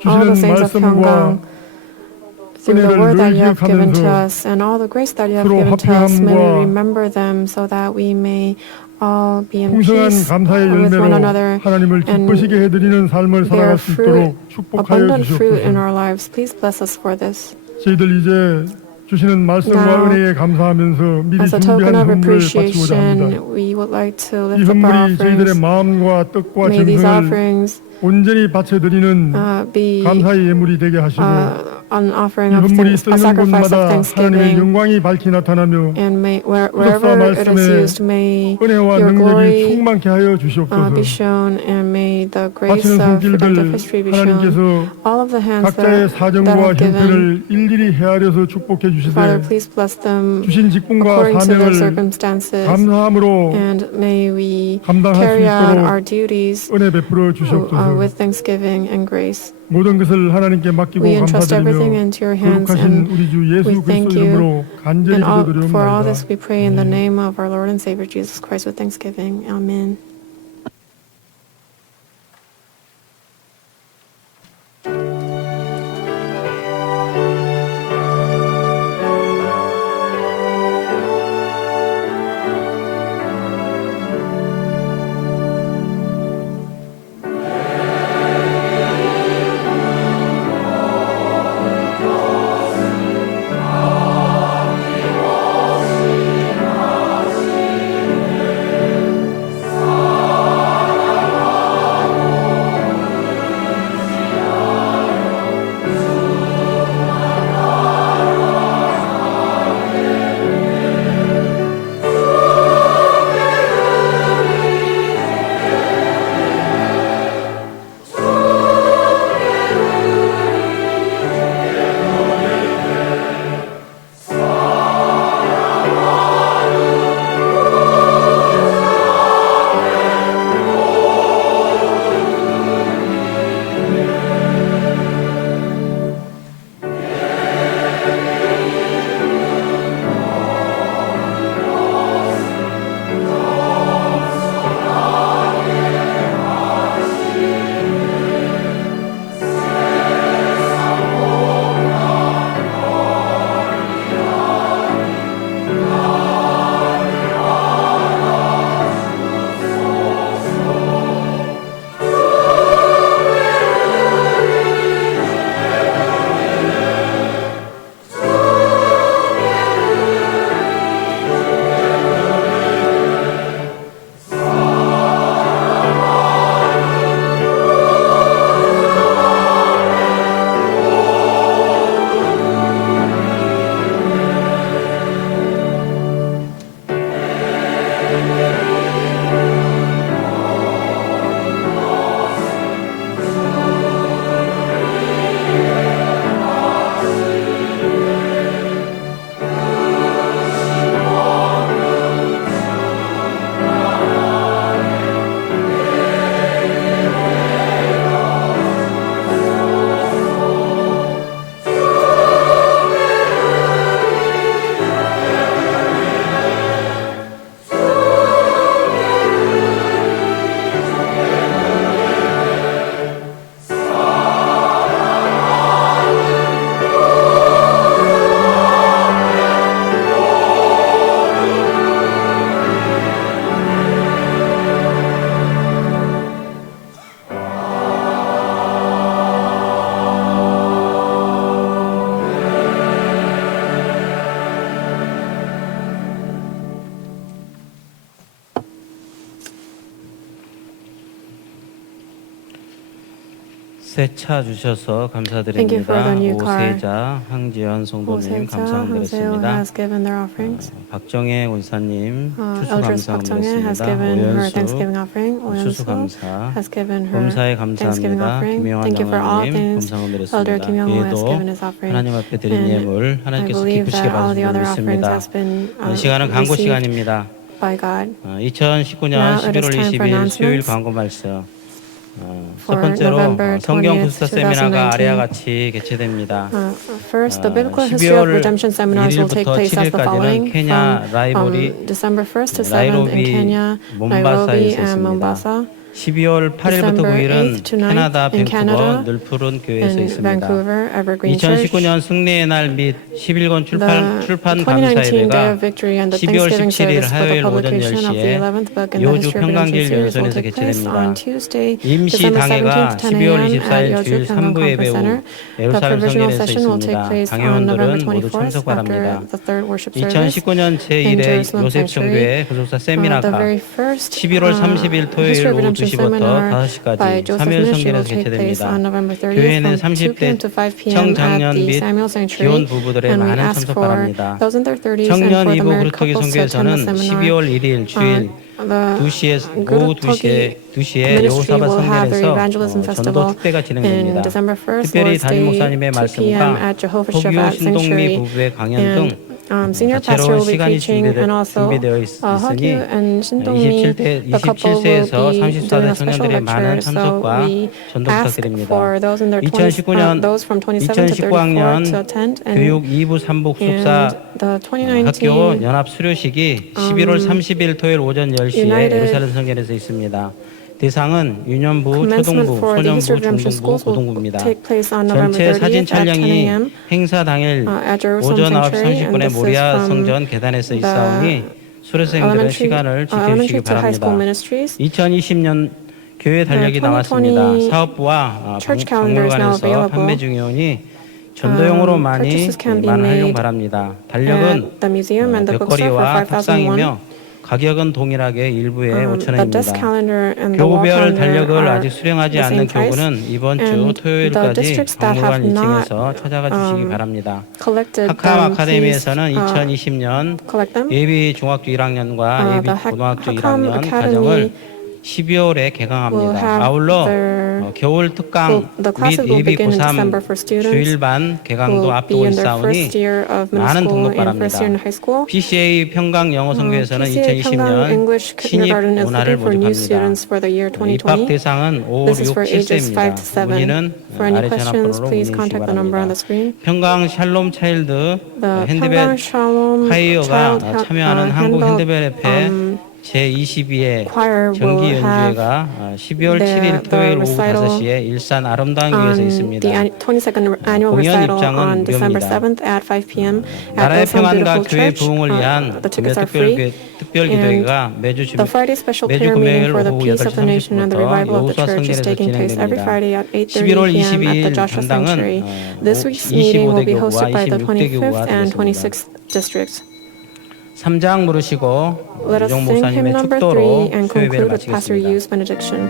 all the 주시는 saints of 말씀과 Pyongyang, through the 은혜를 word that 늘 you have given to 기억하면서 us and all the grace that you have 서로 given to us, may we 화평함과 remember them so that we may all be in 풍성한 peace 감사의 with one 열매로 another 하나님을 and 기쁘시게 해드리는 삶을 bear 살아갈 수 fruit, 있도록 축복하여 abundant fruit in 주시옵소서. our lives. Please bless us for this. 저희들 이제 주시는 말씀과 Now, 은혜에 감사하면서 미리 As a token 준비한 of 헌물을 바치고자 합니다. appreciation, we would like to 이 lift up our 헌물이 저희들의 offerings. 마음과 뜻과 May these 정성을 offerings 온전히 바쳐드리는 be 감사의 예물이 되게 하시고 an offering 이 of 헌물이 a 쓰는 sacrifice of 곳마다 하나님의 thanksgiving. 영광이 밝히 나타나며 And 역사 wherever it is 말씀에 used, may 은혜와 your 능력이 glory 충만케 하여 주시옵소서. be shown, and may the grace 바치는 of 손길들 redemptive history be shown. 하나님께서 All of the hands 각자의 that 사정과 have given, 형편을 일일이 헤아려서 축복해 Father, 주시되 please bless them 주신 직분과 according to their 사명을 circumstances, 감사함으로 and may we 감당할 수 carry out 있도록 our duties 은혜 베풀어 주시옵소서. with thanksgiving and grace. 모든 것을 하나님께 맡기고 We entrust everything 감사드리며 into your hands, 거룩하신 and 우리 주 예수 we 그리스도 thank you. 이름으로 간절히 And for all this 기도드리옵나이다. we pray in the name of our Lord and Savior Jesus Christ with thanksgiving. Amen. 주 새 차 주셔서 Thank you for 감사드립니다. the new car. 오세자, 황지연 성도님 오세자 Hanseo 감사드렸습니다. has given their offerings. 박정혜 원사님 추수 Eldris 박정혜 has given her Thanksgiving 감사드렸습니다. offering. 추수 오연수 감사. has given her 범사에 Thanksgiving 감사합니다. offering. 김영환 Thank you for all 장로님 things. Elder 감사드렸습니다. Kim Young has 기회도 given his offering. 하나님 앞에 드린 And 예물 I 하나님께서 believe 기쁘시게 that all the 받으시고 other offerings 믿습니다. has been 이 시간은 광고 received 시간입니다. by God. 2019년 Now it is 11월 time for 20일 수요일 announcements. 광고 말씀. 첫 For 번째로 November 성경 20th, 구스타 세미나가 2019. 아래와 같이 개최됩니다. First, the biblical history of 12월 redemption seminars will take 1일부터 place as the 7일까지는 following. 케냐 From 라이보리 December 1st to 7th in Kenya, Nairobi, 몬바사에서 and 있습니다. Mombasa. 12월 8일부터 December 9일은 8th to 9th 캐나다 in Canada, 밴쿠버 늘푸른 교회에서 in 있습니다. Vancouver, Evergreen Church. 2019년 승리의 날 및 11권 The 출판 2019 Day 감사예배가 of Victory and the 12월 Thanksgiving 17일 service for the 화요일 오전 publication of the 10시에 11th book in the 요주 History of Redemption 평강길 series will 연수원에서 take place 개최됩니다. on Tuesday, 임시 December 당회가 17th, 10 12월 a.m. 24일 at 주일 Yeoju 3부 Pyongyang 예배 후 Conference Center. The 예루살렘 provisional 성전에서 session will take 있습니다. place on November 당회원들은 모두 24th 참석 바랍니다. after the third worship service. 2019년 in 제1회 Jerusalem 요셉 Sanctuary. 총교회 구속사 The 세미나가 very first 11월 30일 토요일 History of 오후 Redemption 2시부터 seminar 5시까지 by Joseph 사무엘 Ministry will 성전에서 take place 개최됩니다. on November 30th 교회는 from 2 p.m. to 5 p.m. 청장년 at the 및 Samuel 기혼 Sanctuary. 부부들의 And we 많은 ask 참석 for 바랍니다. those in their 30s and 청년 for the 이부 married 그루터기 couples to attend the 선교에서는 seminar. 12월 1일 주일 오후 2시에 Ministry 여호사밧 will have their 성전에서 evangelism 전도 festival 축제가 in 진행됩니다. December 1st, 특별히 Lord's 담임 Day, 목사님의 2 p.m. 말씀과 at Jehovah 포교 Shabbat 신동미 Sanctuary. 부부의 강연 등 Senior pastor 다채로운 will be 시간이 preaching, and also 준비되어 Hagyu 있으니 and Shindommi, the couple will 27세에서 be 34세 doing a special 청년들의 많은 lecture. So 참석과 we 전도 ask 부탁드립니다. for those in their 20s, those from 27 to 34 to attend. 교육 And 2부 3부 기숙사 the 학교 2019 연합 수료식이 11월 30일 토요일 오전 10시에 United 예루살렘 성전에서 있습니다. 대상은 유년부, commencement 초등부, for the History 소년부, of Redemption 중등부, schools will 고등부입니다. take place on November 전체 사진 30th at 10 촬영이 a.m. 행사 당일 at Jerusalem 오전 9시 Sanctuary, and 30분에 this is 모리아 from 성전 계단에서 있사오니 수료생들은 elementary 시간을 지켜주시기 elementary to high school 바랍니다. ministries. 2020년 교회 달력이 2020 나왔습니다. 사업부와 church calendar is now 박물관에서 available. 판매 중이오니 전도용으로 많이 purchases can be 많은 활용 made 바랍니다. at 달력은 the museum and the bookstore for 벽걸이와 5,001. 탁상이며 가격은 동일하게 일부에 The desk 5,000원입니다. calendar and the wall 교구별 calendar 달력을 are 아직 수령하지 the 않는 same price. 교구는 이번 주 And the 토요일까지 districts that have 박물관 not 2층에서 찾아가 주시기 바랍니다. collected 하캄 them, 아카데미에서는 please, 2020년 collect them. 예비 중학교 1학년과 예비 The 고등학교 Hakam 1학년 Academy 과정을 12월에 will 개강합니다. have 아울러 their 겨울 특강 the 및 classes will 예비 begin in 고3 December for students 주일반 who 개강도 will be 앞두고 in their 있사오니 first year of middle 많은 등록 school and first year in 바랍니다. high school. PCA 평강 영어 성교에서는 PCA Pyongyang 2020년 English 신입 kindergarten is 문화를 looking for new 모집합니다. students for the year 입학 2020. 대상은 5, This is 6, for ages 5 to 7세입니다. 7. 문의는 For any 아래 questions, 전화번호로 please 문의 주시기 contact the number on the 바랍니다. screen. 평강 샬롬 차일드 The 핸드벨 Pyongyang Shalom 파이어가 Child 참여하는 한국 Handbell, 핸드벨협회 제22회 choir 정기 will have 연주회가 12월 the 7일 토요일 오후 recital 5시에 일산 아름다운 교회에서 on 있습니다. the 22nd annual 공연 recital 입장은 on December 무료입니다. 7th at 5 p.m. at 나라의 Ilsan 평안과 Beautiful 교회 Church. 부흥을 위한 The tickets are free. 특별 기도회가 매주 The Friday special 매주 prayer meeting 금요일 for the 오후 peace of the nation and the 8시 revival of the 30분부터 church is 여호수아 taking place every 성전에서 Friday at 8:30 11월 p.m. at the 22일 Joshua 담당은 Sanctuary. This week's meeting will be 25대 hosted by the 교구와 26대 25th and 교구가 26th districts. 3장 물으시고 Let us 유정 sing hymn 목사님의 number 축도로 3 and 수요예배를 conclude with Pastor 마치겠습니다. Yu's benediction.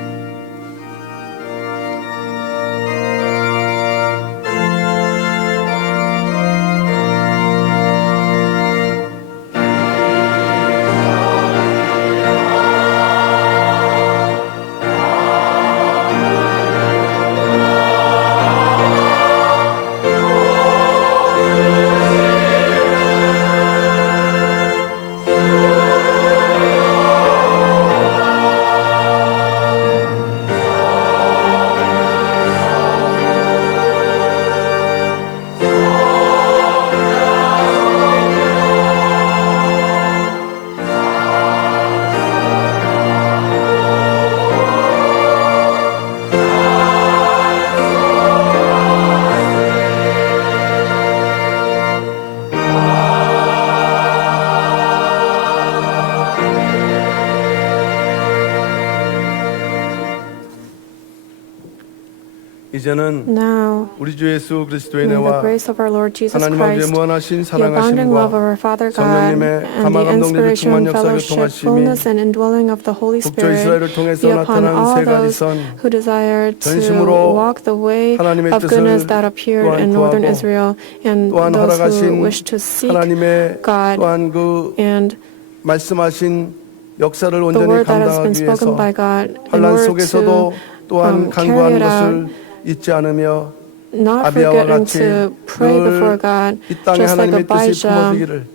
이제는 Now, 우리 주 예수 그리스도의 may the 은혜와 grace of our Lord Jesus 하나님 아버지의 Christ, 무한하신 the abundant love of our 사랑하심과 Father God, 성령님의 and the 감화 감동되는 inspiration, 충만 역사의 fellowship, 통하심이 fullness, and indwelling of the Holy 북조 Spirit 이스라엘을 통해서 be upon 나타난 all 세 가지 those 선 who desire to 전심으로 walk the way 하나님의 of goodness 뜻을 that appeared 또한 in northern 구하고 Israel, and 또한 those who 허락하신 wish to seek 하나님의 God 또한 그 and 말씀하신 역사를 the 온전히 word that has been 감당하기 spoken 위해서 by God in 환란 order 속에서도 to 또한 carry 간구하는 it out, 것을 잊지 않으며 not 아비아와 forgetting 같이 to pray before God, 늘 이 땅에 just like 하나님의 뜻이 Abijah, 품어지기를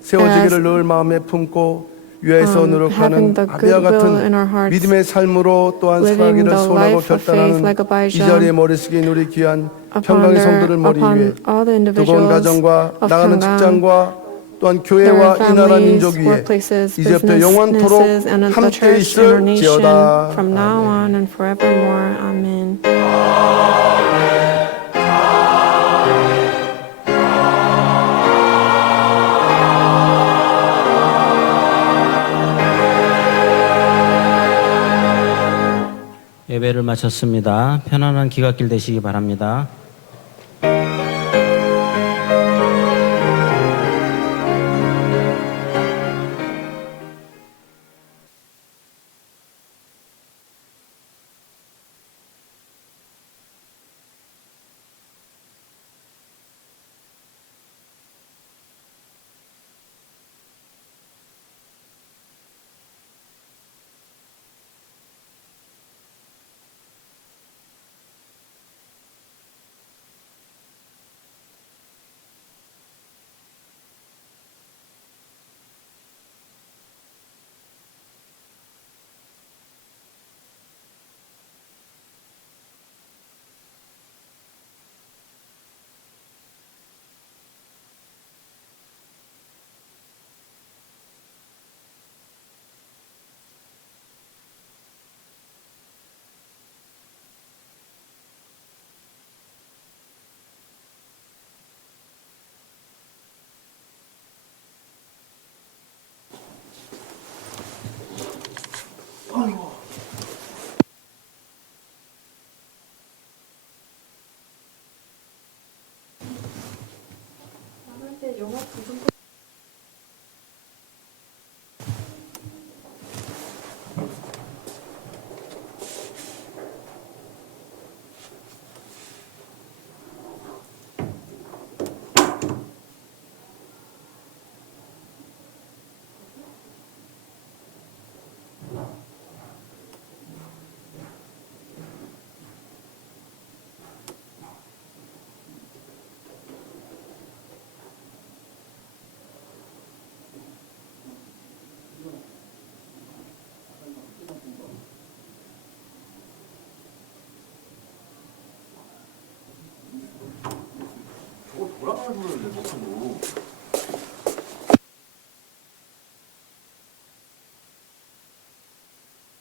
세워지기를 늘 마음에 품고 위에서 노력하는 having the 아비와 goodwill in our 같은 hearts, 믿음의 삶으로 또한 living 살아가기를 the 소원하고 life of faith 결단하는 like 이 Abijah 자리에 머리 숙인 우리 귀한 upon 평강의 성도를 머리 위에 all the 두고온 individuals 가정과 of 나가는 Pyongyang, 직장과 또한 their 교회와 이 나라 families, 민족 위에 workplaces, 이제부터 영원토록 businesses, and the 함께 church and our nation 있을지어다. from now on and forevermore. Amen. 예배를 마쳤습니다. 편안한 귀갓길 되시기 바랍니다.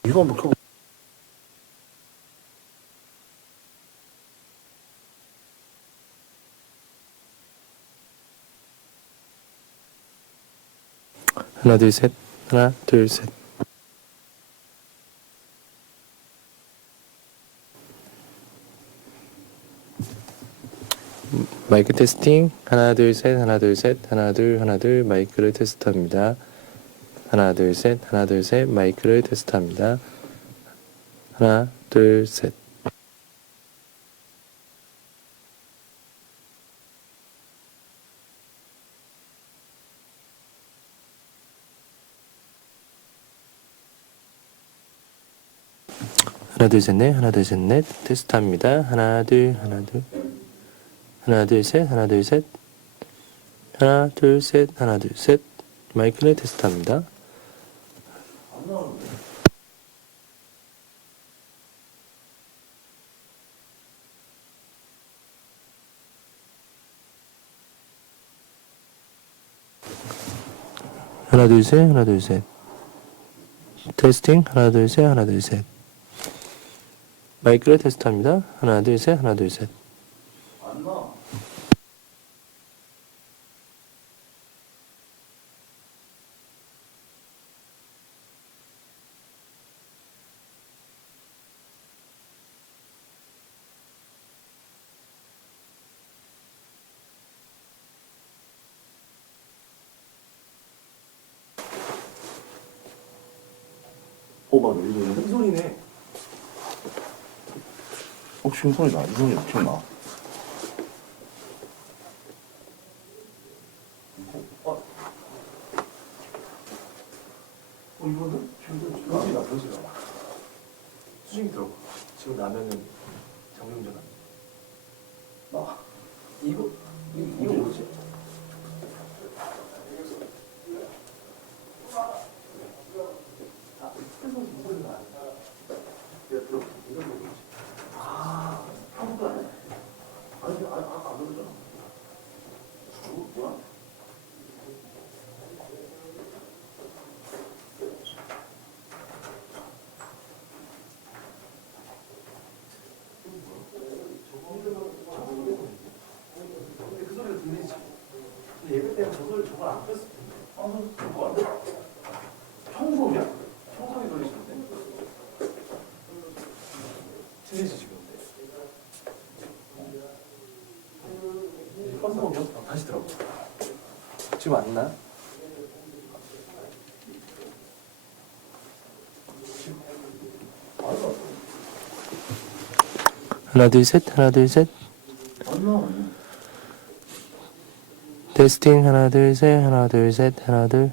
이거 뭐 그거 하나 둘 셋. 하나 둘 셋. 마이크 테스팅. 하나 둘 셋. 하나 둘 셋. 하나 둘 하나 둘 마이크를 테스트합니다. 하나 둘 셋. 하나 둘 셋 마이크를 테스트합니다. 하나 둘 셋. 하나 둘 셋 넷. 하나 둘 셋 넷 테스트합니다. 하나 둘 하나 둘 하나 둘 셋. 하나 둘 셋. 하나 둘 셋. 하나 둘 셋 마이크를 테스트합니다. 하나 둘 셋. 하나 둘 셋. 테스팅. 하나 둘 셋. 하나 둘 셋. 마이크를 테스트합니다. 하나 둘 셋. 하나 둘 셋. 오막 열리네. 큰 소리네. 지금 소리 나. 이 소리 지금 나. 이거는 지금 소리 나. 소리 나. 수증기 들어가. 지금 나면은 정경전 나. 이거 뭐지? 예배 때는 저걸 안 뺐을 텐데. 저거 안 돼. 청소기야. 청소기 돌리시는데. 틀리지 지금. 청소기요? 다시 들어봐. 지금 안 나? 하나 둘 셋, 하나 둘 셋. 테스팅 하나 둘 셋, 하나 둘 셋, 하나 둘.